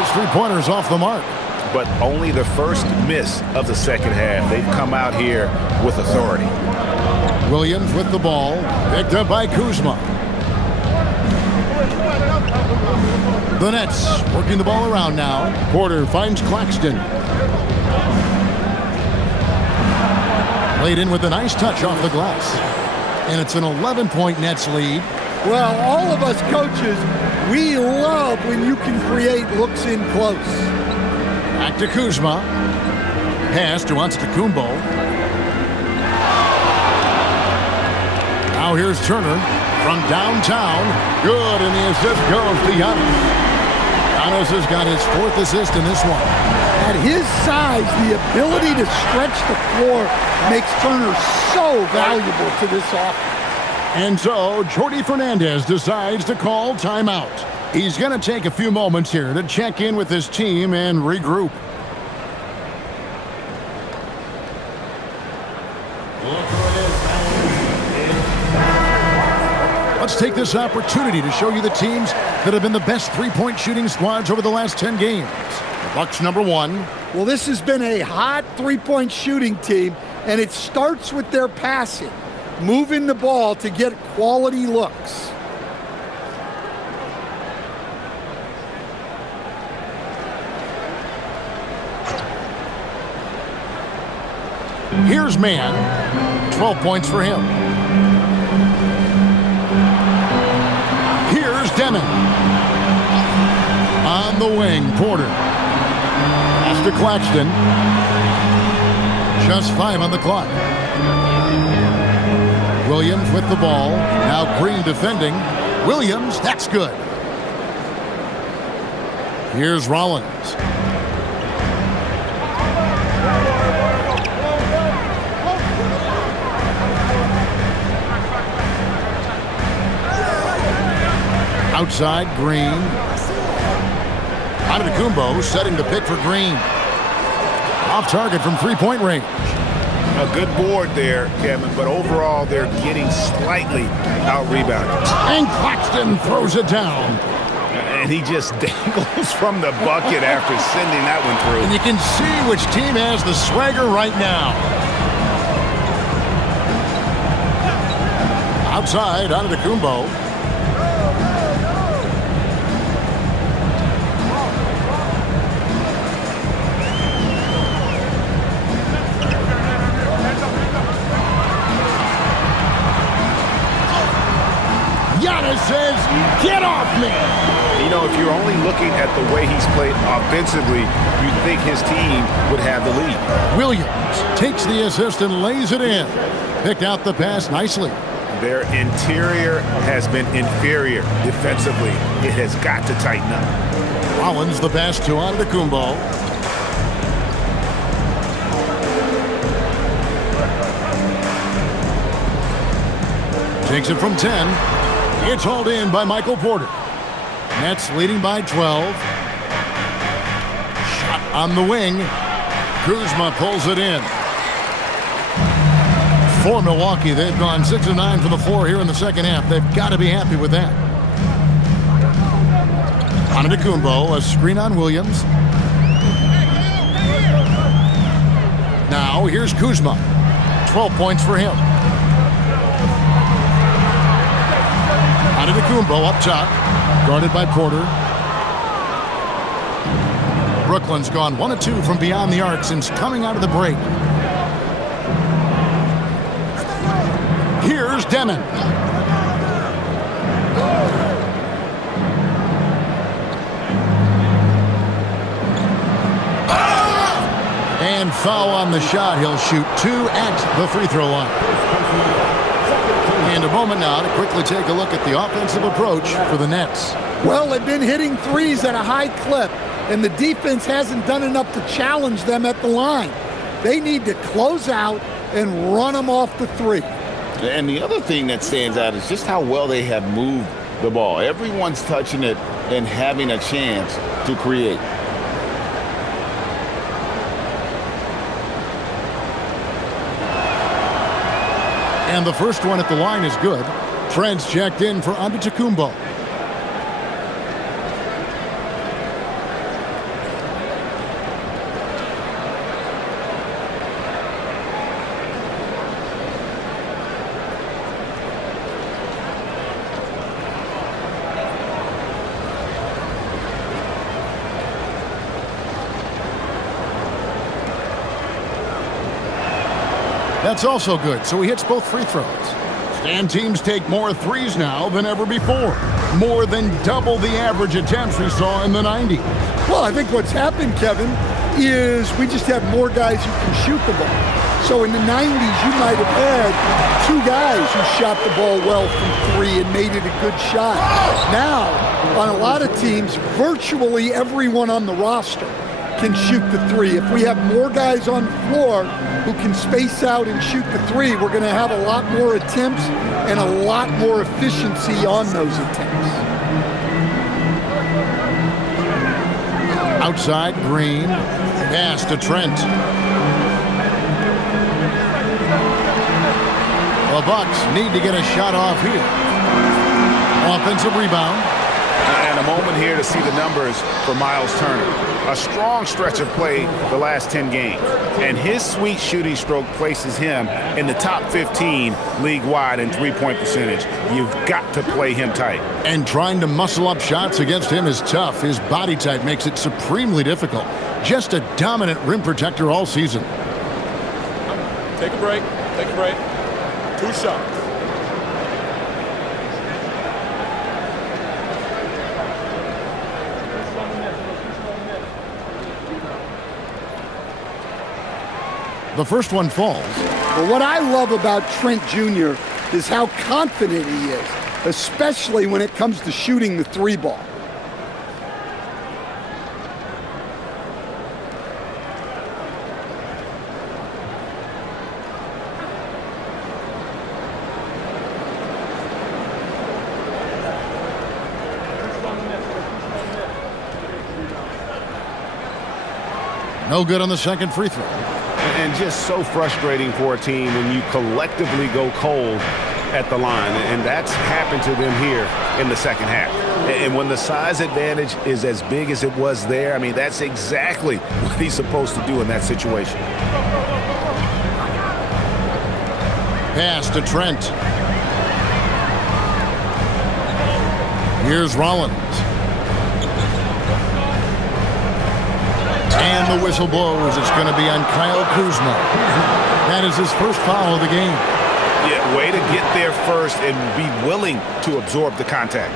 His three-pointers off the mark. But only the first miss of the second half. They've come out here with authority. Williams with the ball, picked up by Kuzma. The Nets working the ball around now. Porter finds Claxton. Laid in with a nice touch off the glass. And it's an 11-point Nets lead. Well, all of us coaches, we love when you can create looks in close. Back to Kuzma. Pass to Antetokounmpo. Now here's Turner from downtown. Good, and the assist goes to Giannis. Giannis has got his fourth assist in this one. At his size, the ability to stretch the floor makes Turner so valuable to this offense. And so, Jordi Fernandez decides to call timeout. He's going to take a few moments here to check in with his team and regroup. Let's take this opportunity to show you the teams that have been the best three-point shooting squads over the last 10 games. The Bucks number 1. Well, this has been a hot three-point shooting team, and it starts with their passing, moving the ball to get quality looks. Here's Mann. 12 points for him. Here's Demon. On the wing, Porter. Pass to Claxton. Just 5 on the clock. Williams with the ball. Now Green defending. Williams, that's good. Here's Rollins. Outside, Green. Antetokounmpo setting the pick for Green. Off target from three-point range. A good board there, Kevin, but overall they're getting slightly out-rebounded. And Claxton throws it down. And he just dangles from the bucket after sending that one through. And you can see which team has the swagger right now. Outside, Antetokounmpo. Says, get off me. You know, if you're only looking at the way he's played offensively, you'd think his team would have the lead. Williams takes the assist and lays it in. Picked out the pass nicely. Their interior has been inferior defensively. It has got to tighten up. Rollins the pass to Antetokounmpo. Takes it from 10. It's hauled in by Michael Porter. Nets leading by 12. Shot on the wing. Kuzma pulls it in. For Milwaukee, they've gone 6 of 9 from the floor here in the second half. They've got to be happy with that. Antetokounmpo, a screen on Williams. Now here's Kuzma. 12 points for him. Antetokounmpo up top, guarded by Porter. Brooklyn's gone 1 of 2 from beyond the arc since coming out of the break. Here's Demon. And foul on the shot. He'll shoot 2 at the free throw line. And a moment now to quickly take a look at the offensive approach for the Nets. Well, they've been hitting threes at a high clip, and the defense hasn't done enough to challenge them at the line. They need to close out and run them off the three. And the other thing that stands out is just how well they have moved the ball. Everyone's touching it and having a chance to create. And the first one at the line is good. Trent's checked in for Antetokounmpo. That's also good, so he hits both free throws. And teams take more threes now than ever before. More than double the average attempts we saw in the 90s. Well, I think what's happened, Kevin, is we just have more guys who can shoot the ball. So in the 90s, you might have had 2 guys who shot the ball well from 3 and made it a good shot. Now, on a lot of teams, virtually everyone on the roster can shoot the 3. If we have more guys on the floor who can space out and shoot the 3, we're going to have a lot more attempts and a lot more efficiency on those attempts. Outside, Green. Pass to Trent. The Bucks need to get a shot off here. Offensive rebound. And a moment here to see the numbers for Miles Turner. A strong stretch of play the last 10 games. And his sweet shooting stroke places him in the top 15 league-wide in three-point percentage. You've got to play him tight. And trying to muscle up shots against him is tough. His body type makes it supremely difficult. Just a dominant rim protector all season. Take a break. Take a break. 2 shots. The first one falls. But what I love about Trent Jr. is how confident he is, especially when it comes to shooting the 3 ball. No good on the second free throw. And just so frustrating for a team when you collectively go cold at the line. And that's happened to them here in the second half. And when the size advantage is as big as it was there, I mean, that's exactly what he's supposed to do in that situation. Pass to Trent. Here's Rollins. And the whistle blows. It's going to be on Kyle Kuzma. That is his first foul of the game. Yeah, way to get there first and be willing to absorb the contact.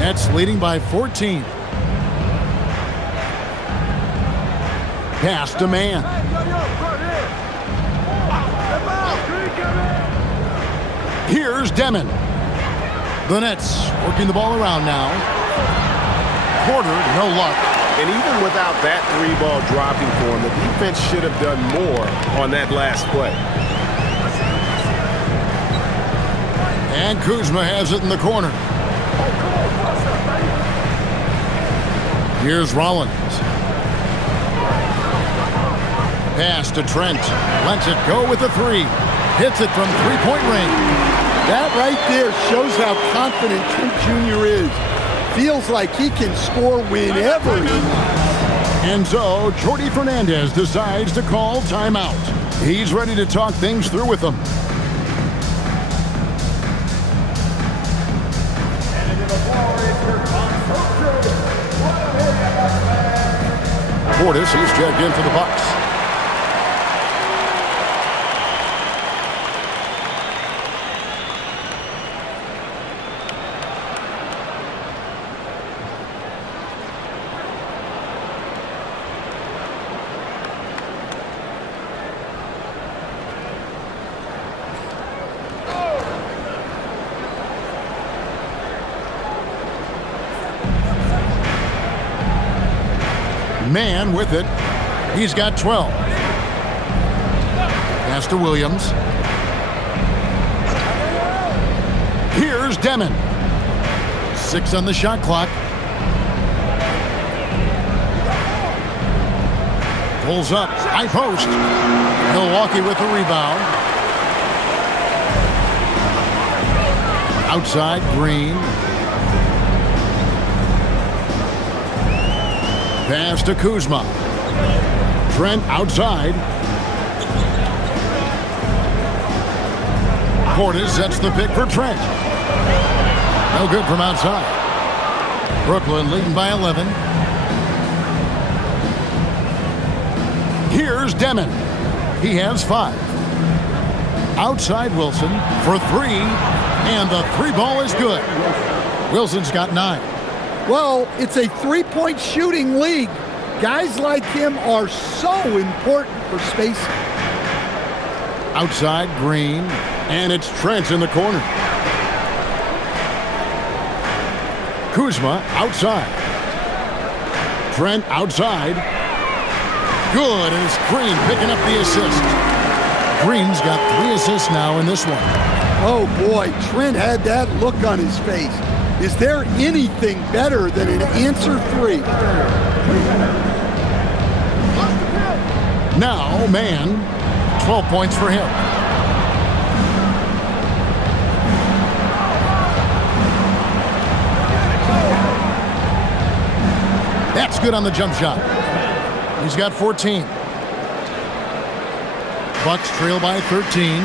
Nets leading by 14. Pass to man. Here's Demon. The Nets working the ball around now. Porter, no luck. And even without that 3-ball dropping for him, the defense should have done more on that last play. And Kuzma has it in the corner. Here's Rollins. Pass to Trent. Lets it go with a 3. Hits it from 3-point range. That right there shows how confident Trent Jr. is. Feels like he can score whenever he wants. And so, Jordi Fernandez decides to call timeout. He's ready to talk things through with them. Portis, he's checked in for the Bucks. Man with it. He's got 12. Pass to Williams. Here's Demon. 6 on the shot clock. Pulls up. High post. Milwaukee with the rebound. Outside, Green. Pass to Kuzma. Trent outside. Portis sets the pick for Trent. No good from outside. Brooklyn leading by 11. Here's Demon. He has 5. Outside Wilson for 3. And the 3 ball is good. Wilson's got 9. Well, it's a three-point shooting league. Guys like him are so important for spacing. Outside, Green. And it's Trent in the corner. Kuzma outside. Trent outside. Good, and it's Green picking up the assist. Green's got 3 assists now in this one. Oh boy, Trent had that look on his face. Is there anything better than an answer 3? Now, Man, 12 points for him. That's good on the jump shot. He's got 14. Bucks trail by 13.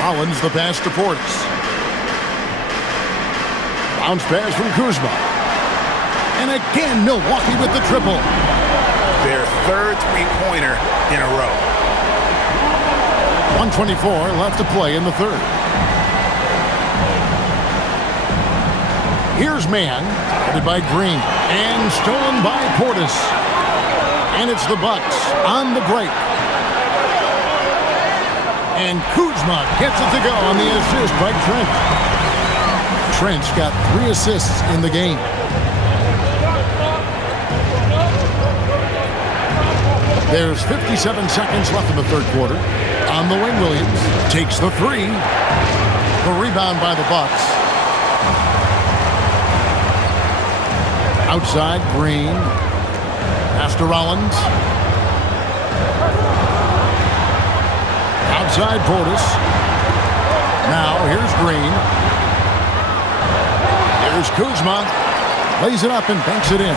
Rollins the pass to Portis. Bounce pass from Kuzma. And again, Milwaukee with the triple. Their third three-pointer in a row. 1:24 left to play in the third. Here's Man, headed by Green, and stolen by Portis. And it's the Bucks on the break. And Kuzma gets it to go on the assist by Trent. Trent's got 3 assists in the game. There's 57 seconds left in the third quarter. On the wing, Williams takes the 3. The rebound by the Bucks. Outside, Green. Pass to Rollins. Outside, Portis. Now, here's Green. Here's Kuzma. Lays it up and banks it in.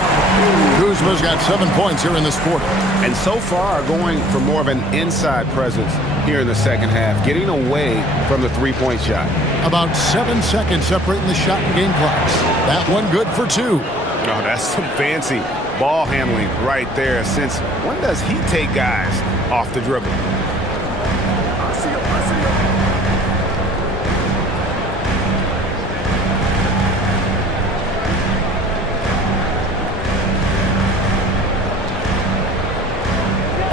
Kuzma's got 7 points here in this quarter. And so far, going for more of an inside presence here in the second half, getting away from the three-point shot. About 7 seconds separating the shot and game clocks. That one good for 2. Oh, that's some fancy ball handling right there. Since when does he take guys off the dribble?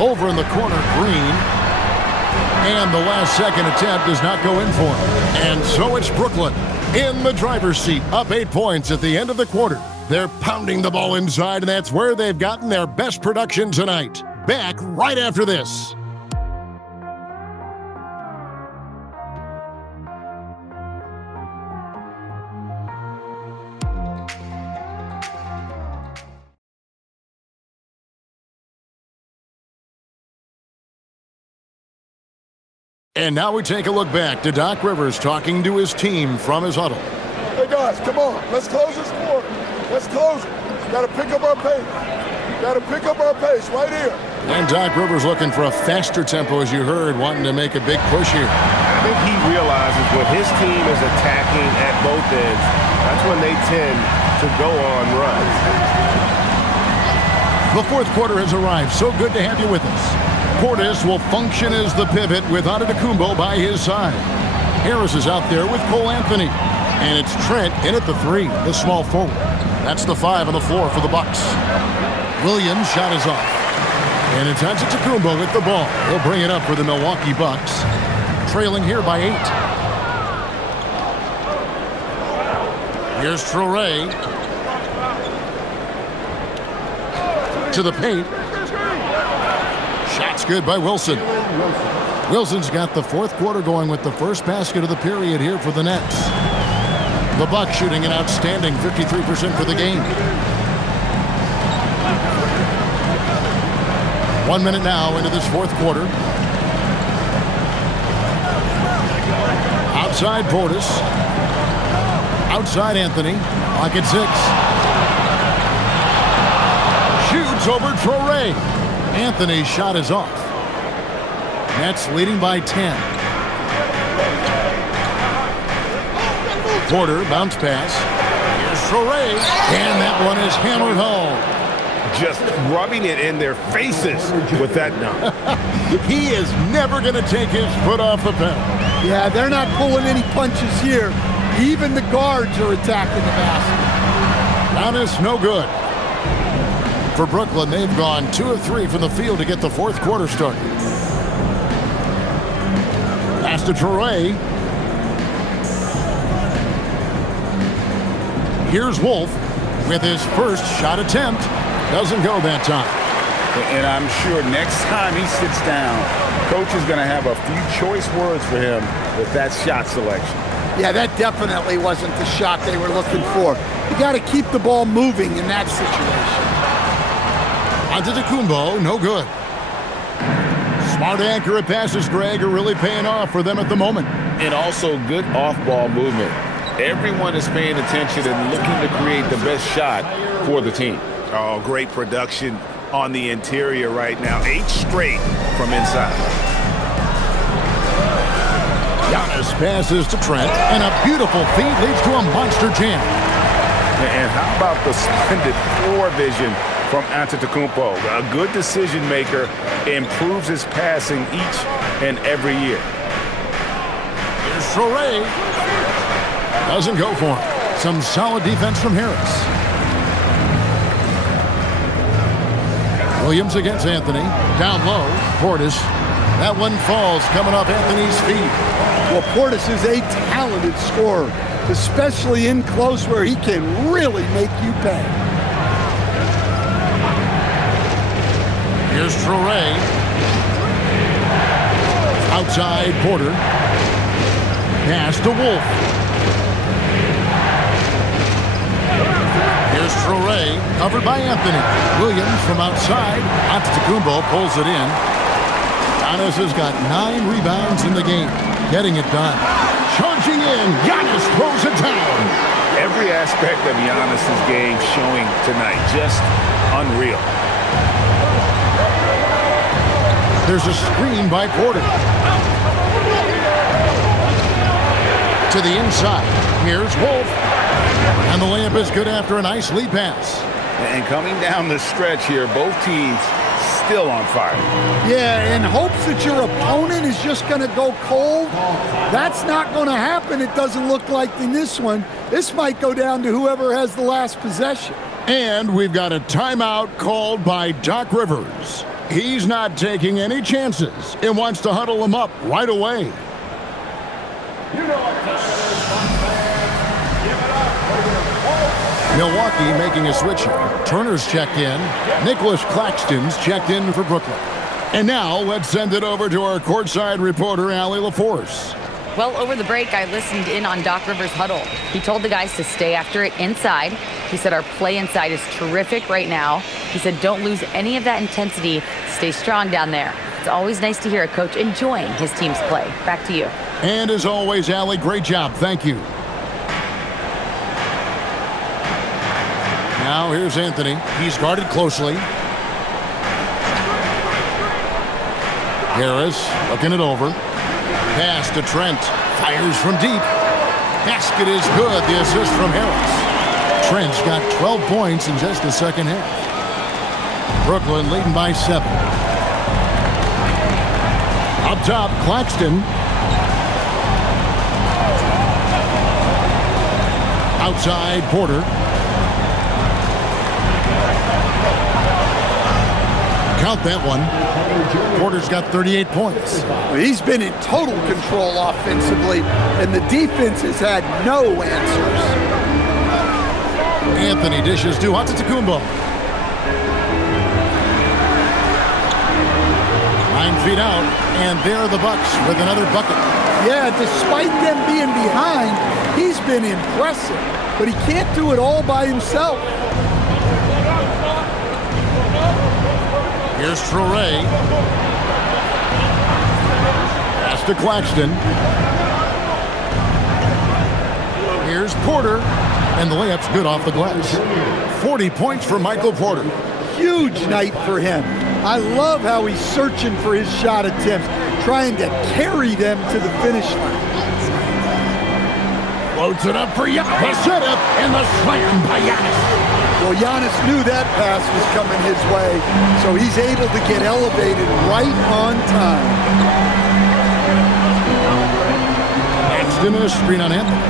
Over in the corner, Green. And the last second attempt does not go in for him. And so it's Brooklyn in the driver's seat, up 8 points at the end of the quarter. They're pounding the ball inside, and that's where they've gotten their best production tonight. Back right after this. And now we take a look back to Doc Rivers talking to his team from his huddle. Hey guys, come on. Let's close this quarter. Let's close it. Got to pick up our pace. Got to pick up our pace right here. And Doc Rivers looking for a faster tempo, as you heard, wanting to make a big push here. I think he realizes when his team is attacking at both ends, that's when they tend to go on runs. The fourth quarter has arrived. So good to have you with us. Portis will function as the pivot with Antetokounmpo by his side. Harris is out there with Cole Anthony. And it's Trent in at the 3, the small forward. That's the 5 on the floor for the Bucks. Williams' shot is off. And it's Antetokounmpo with the ball. He'll bring it up for the Milwaukee Bucks. Trailing here by 8. Here's Traoré. To the paint. Shot's good by Wilson. Wilson's got the fourth quarter going with the first basket of the period here for the Nets. The Bucks shooting an outstanding 53% for the game. 1 minute now into this fourth quarter. Outside Portis. Outside Anthony. Pocket 6. Shoots over Traore. Anthony's shot is off. Nets leading by 10. Porter, bounce pass. Here's Traore. And that one is hammered home. Just rubbing it in their faces with that dunk. He is never going to take his foot off the pedal. Yeah, they're not pulling any punches here. Even the guards are attacking the basket. Giannis, no good. For Brooklyn, they've gone 2 of 3 from the field to get the fourth quarter started. Pass to Traore. Here's Wolf with his first shot attempt. Doesn't go that time. And I'm sure next time he sits down, coach is going to have a few choice words for him with that shot selection. Yeah, that definitely wasn't the shot they were looking for. You got to keep the ball moving in that situation. Antetokounmpo, no good. Smart, accurate passes, Greg, are really paying off for them at the moment. And also good off-ball movement. Everyone is paying attention and looking to create the best shot for the team. Oh, great production on the interior right now. 8 straight from inside. Giannis passes to Trent, and a beautiful feed leads to a monster jam. And how about the splendid floor vision from Antetokounmpo? A good decision maker, improves his passing each and every year. Here's Traore. Doesn't go for him. Some solid defense from Harris. Williams against Anthony. Down low. Portis. That one falls coming off Anthony's feet. Well, Portis is a talented scorer, especially in close where he can really make you pay. Here's Traore. Outside Porter. Pass to Wolf. Here's Traore, covered by Anthony. Williams from outside. Antetokounmpo pulls it in. Giannis has got 9 rebounds in the game. Getting it done. Charging in. Giannis throws it down. Every aspect of Giannis' game showing tonight. Just unreal. There's a screen by Porter. To the inside. Here's Wolf. And the layup is good after a nice lead pass. And coming down the stretch here, both teams still on fire. Yeah, in hopes that your opponent is just going to go cold. That's not going to happen. It doesn't look like in this one. This might go down to whoever has the last possession. And we've got a timeout called by Doc Rivers. He's not taking any chances and wants to huddle them up right away. Milwaukee making a switch here. Turner's checked in. Nicholas Claxton's checked in for Brooklyn. And now let's send it over to our courtside reporter, Allie LaForce. Well, over the break, I listened in on Doc Rivers' huddle. He told the guys to stay after it inside. He said our play inside is terrific right now. He said don't lose any of that intensity. Stay strong down there. It's always nice to hear a coach enjoying his team's play. Back to you. And as always, Allie, great job. Thank you. Now here's Anthony. He's guarded closely. Harris looking it over. Pass to Trent. Fires from deep. Basket is good. The assist from Harris. Trent's got 12 points in just the second half. Brooklyn leading by 7. Up top, Claxton. Outside, Porter. Count that one. Porter's got 38 points. Well, he's been in total control offensively, and the defense has had no answers. Anthony dishes to Antetokounmpo. 9 feet out, and there are the Bucks with another bucket. Yeah, despite them being behind, he's been impressive, but he can't do it all by himself. Here's Traore. Pass to Claxton. Here's Porter, and the layup's good off the glass. 40 points for Michael Porter. Huge night for him. I love how he's searching for his shot attempts, trying to carry them to the finish line. Floats it up for Giannis. The setup and the slam by Giannis. Well, Giannis knew that pass was coming his way, so he's able to get elevated right on time. Paxton a screen on Anthony.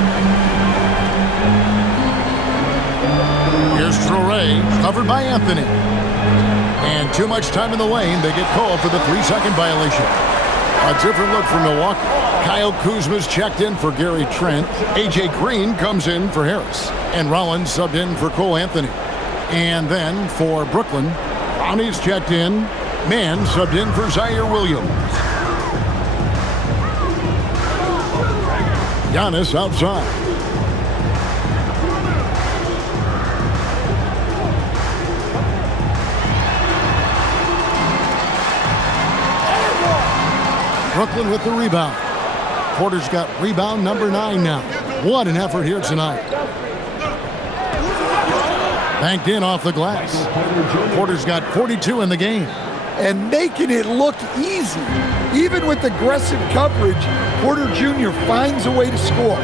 Here's Traore, covered by Anthony. And too much time in the lane, they get called for the 3-second violation. A different look for Milwaukee. Kyle Kuzma's checked in for Gary Trent. A.J. Green comes in for Harris. And Rollins subbed in for Cole Anthony. And then for Brooklyn, Brownie's checked in. Mann subbed in for Zaire Williams. Giannis outside. Brooklyn with the rebound. Porter's got rebound number 9 now. What an effort here tonight. Banked in off the glass. Porter's got 42 in the game. And making it look easy. Even with aggressive coverage, Porter Jr. finds a way to score.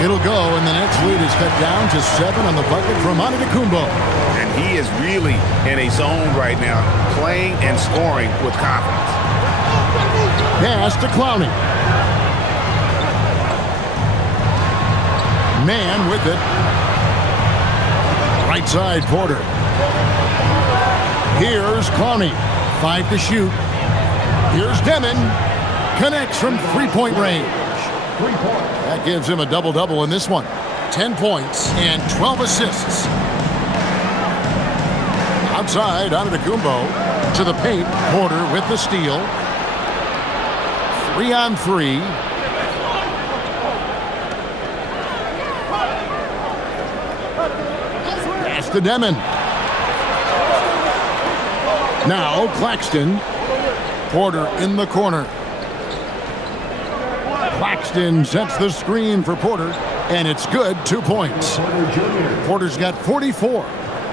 It'll go, and the Nets lead is cut down to 7 on the bucket from Antetokounmpo. And he is really in a zone right now, playing and scoring with confidence. Pass to Clowney. Mann with it. Right side, Porter. Here's Clowney. 5 to shoot. Here's Demon. Connects from three-point range. That gives him a double-double in this one. 10 points and 12 assists. Outside, Antetokounmpo to the paint. Porter with the steal. 3-on-3. Pass to Demon. Now Claxton. Porter in the corner. Claxton sets the screen for Porter, and it's good. 2 points. Porter's got 44.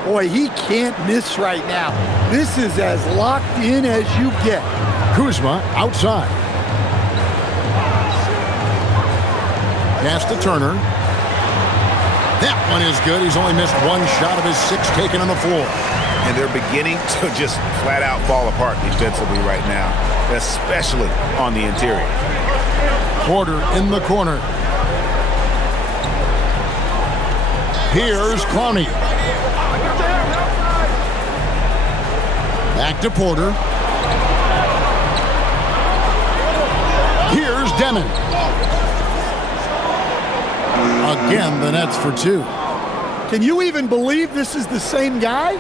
Boy, he can't miss right now. This is as locked in as you get. Kuzma outside. Pass to Turner. That one is good. He's only missed 1 shot of his 6 taken on the floor. And they're beginning to just flat out fall apart defensively right now, especially on the interior. Porter in the corner. Here's Clowney. Back to Porter. Here's Demon. Again, the Nets for 2. Can you even believe this is the same guy?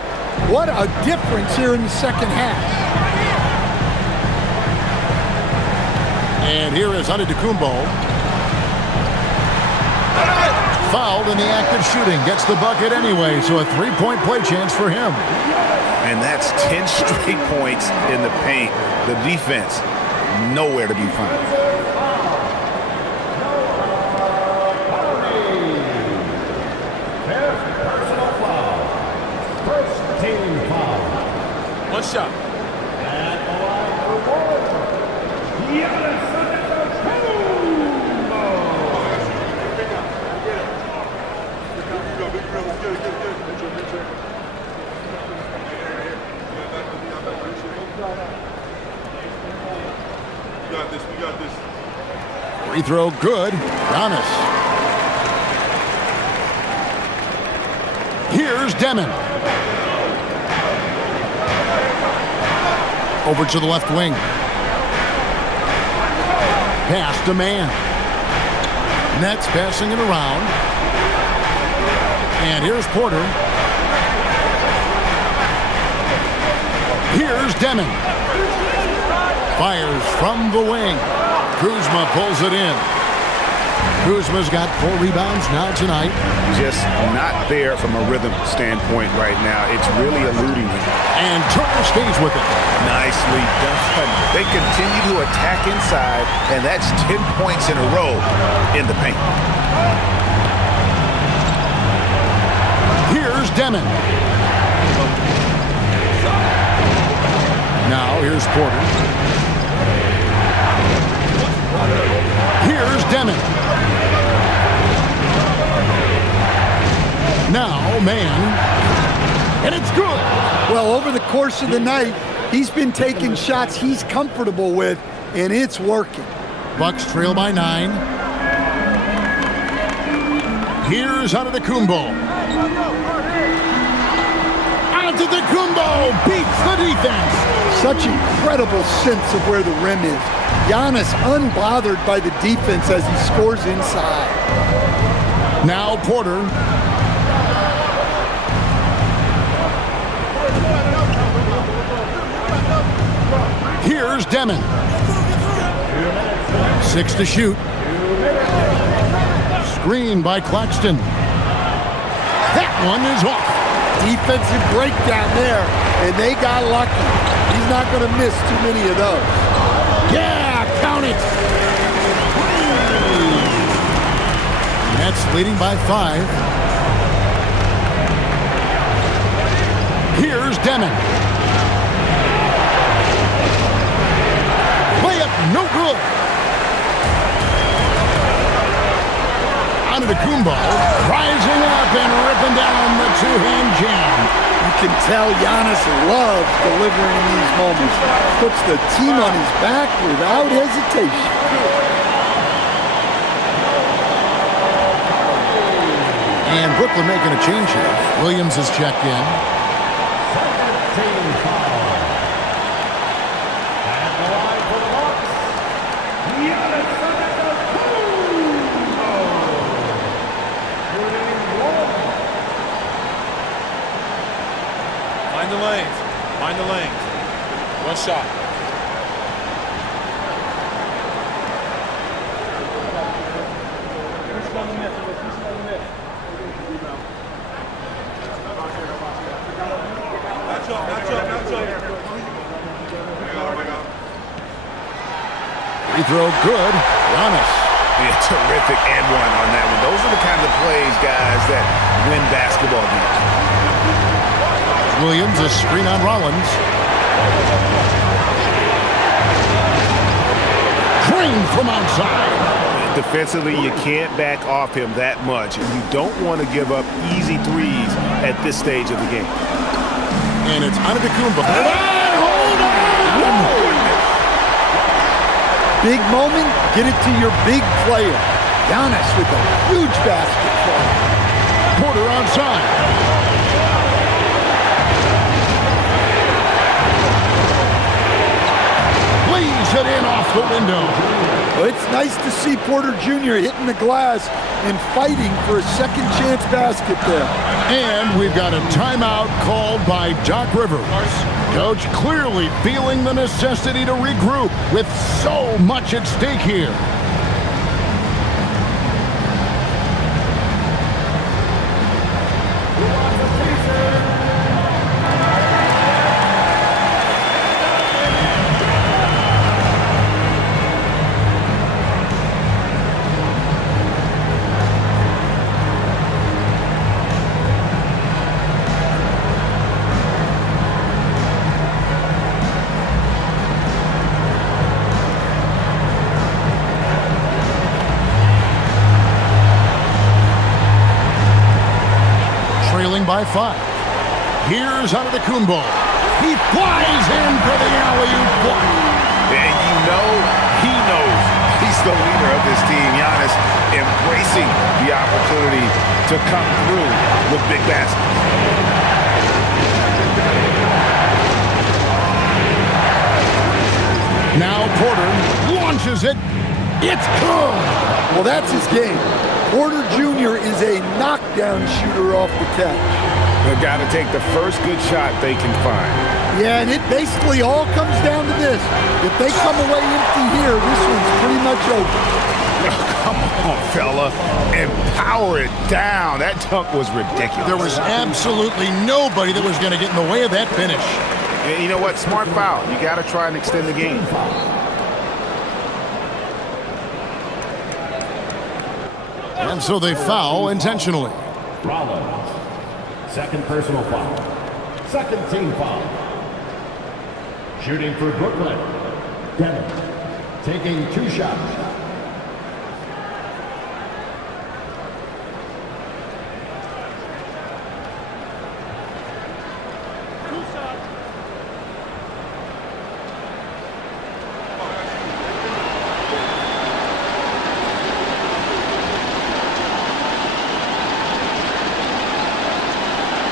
What a difference here in the second half. And here is Antetokounmpo. Fouled in the act of shooting. Gets the bucket anyway, so a 3-point play chance for him. And that's 10 straight points in the paint. The defense, nowhere to be found. One shot. We got this. Free throw good. Giannis. Here's Demon. Over to the left wing. Pass to Mann. Nets passing it around. And here's Porter. Here's Demon. Fires from the wing. Kuzma pulls it in. Kuzma's got 4 rebounds now tonight. Just not there from a rhythm standpoint right now. It's really eluding him. And Turner stays with it. Nicely done. They continue to attack inside, and that's 10 points in a row in the paint. Here's Demon. Now here's Porter. Here's Demon. Now, man. And it's good. Well, over the course of the night, he's been taking shots he's comfortable with, and it's working. Bucks trail by 9. Here's Antetokounmpo. Antetokounmpo beats the defense. Such incredible sense of where the rim is. Giannis unbothered by the defense as he scores inside. Now Porter. Here's Demon. 6 to shoot. Screen by Claxton. That one is off. Defensive breakdown there, and they got lucky. He's not going to miss too many of those. Yeah, count it. Nets leading by 5. Here's Demon. Layup, no good. Antetokounmpo rising up and ripping down the two-hand jam. You can tell Giannis loves delivering in these moments. Puts the team on his back without hesitation. And Brooklyn making a change here. Williams is checked in. Mind the lanes. One shot. Free throw good. Giannis. Yeah, terrific and one on that one. Those are the kind of plays, guys, that win basketball games. Williams, a screen on Rollins. Drained from outside. Defensively, you can't back off him that much. And you don't want to give up easy threes at this stage of the game. And it's Antetokounmpo. Hold on! Big moment, get it to your big player. Giannis with a huge basket for him. Porter onside. It in off the window. Well, it's nice to see Porter Jr. hitting the glass and fighting for a second chance basket there. And we've got a timeout called by Doc Rivers. Coach clearly feeling the necessity to regroup with so much at stake here. By 5. Here's Antetokounmpo. He flies in for the alley-oop block. And you know he knows he's the leader of this team. Giannis embracing the opportunity to come through with big baskets. Now Porter launches it. It's good. Well, that's his game. Porter Jr. is a knockdown shooter off the catch. They've got to take the first good shot they can find. Yeah, and it basically all comes down to this. If they come away empty here, this one's pretty much over. Come on, fella. And power it down. That dunk was ridiculous. There was absolutely nobody that was going to get in the way of that finish. And you know what? Smart foul. You got to try and extend the game. And so they foul intentionally. Rollins. Second personal foul. Second team foul. Shooting for Brooklyn. Devin. Taking 2 shots.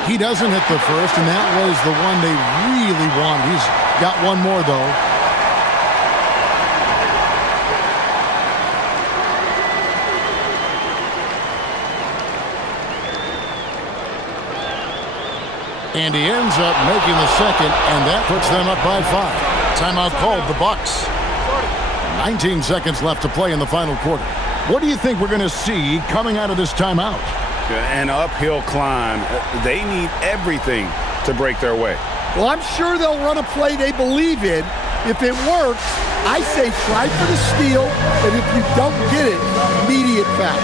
He doesn't hit the first, and that was the one they really wanted. He's got one more, though. And he ends up making the second, and that puts them up by 5. Timeout called, the Bucks. 19 seconds left to play in the final quarter. What do you think we're going to see coming out of this timeout? An uphill climb. They need everything to break their way. Well, I'm sure they'll run a play they believe in. If it works, I say try for the steal, and if you don't get it, immediate foul.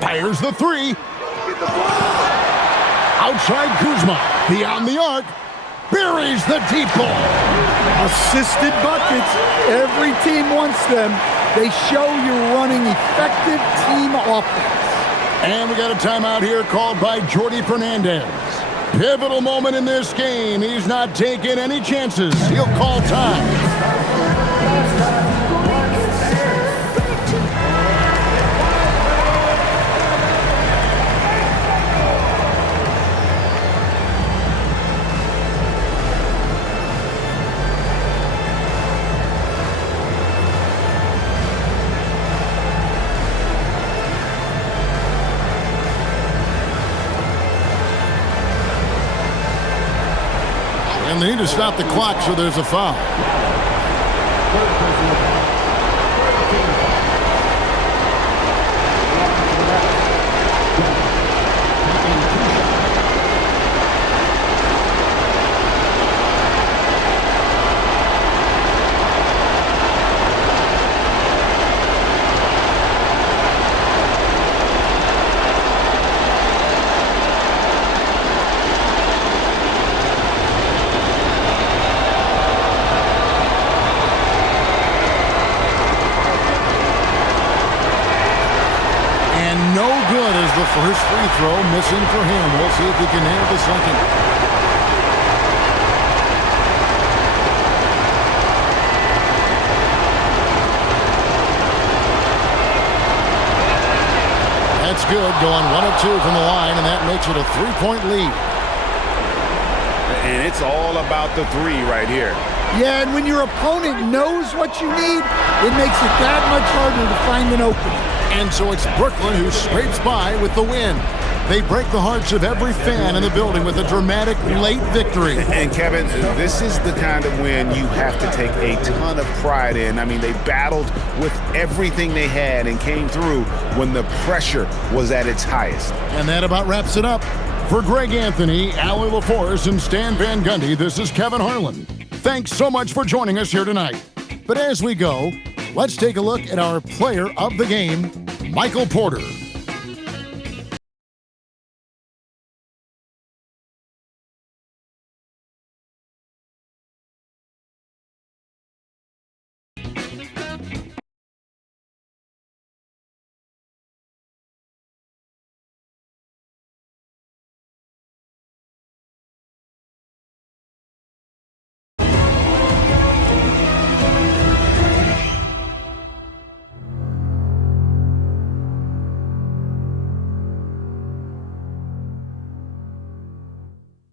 Fires the 3. Outside Kuzma. Beyond the arc. Buries the deep ball. Assisted buckets. Every team wants them. They show you're running effective team offense. And we got a timeout here called by Jordi Fernandez. Pivotal moment in this game. He's not taking any chances. He'll call time. And they need to stop the clock, so there's a foul. First free throw missing for him. We'll see if he can handle the second. That's good. Going 1 of 2 from the line, and that makes it a 3-point lead. And it's all about the 3 right here. Yeah, and when your opponent knows what you need, it makes it that much harder to find an opening. And so it's Brooklyn who scrapes by with the win. They break the hearts of every fan in the building with a dramatic late victory. And Kevin, this is the kind of win you have to take a ton of pride in. I mean, they battled with everything they had and came through when the pressure was at its highest. And that about wraps it up. For Greg Anthony, Allie LaForce, and Stan Van Gundy, this is Kevin Harlan. Thanks so much for joining us here tonight. But as we go, let's take a look at our player of the game, Michael Porter.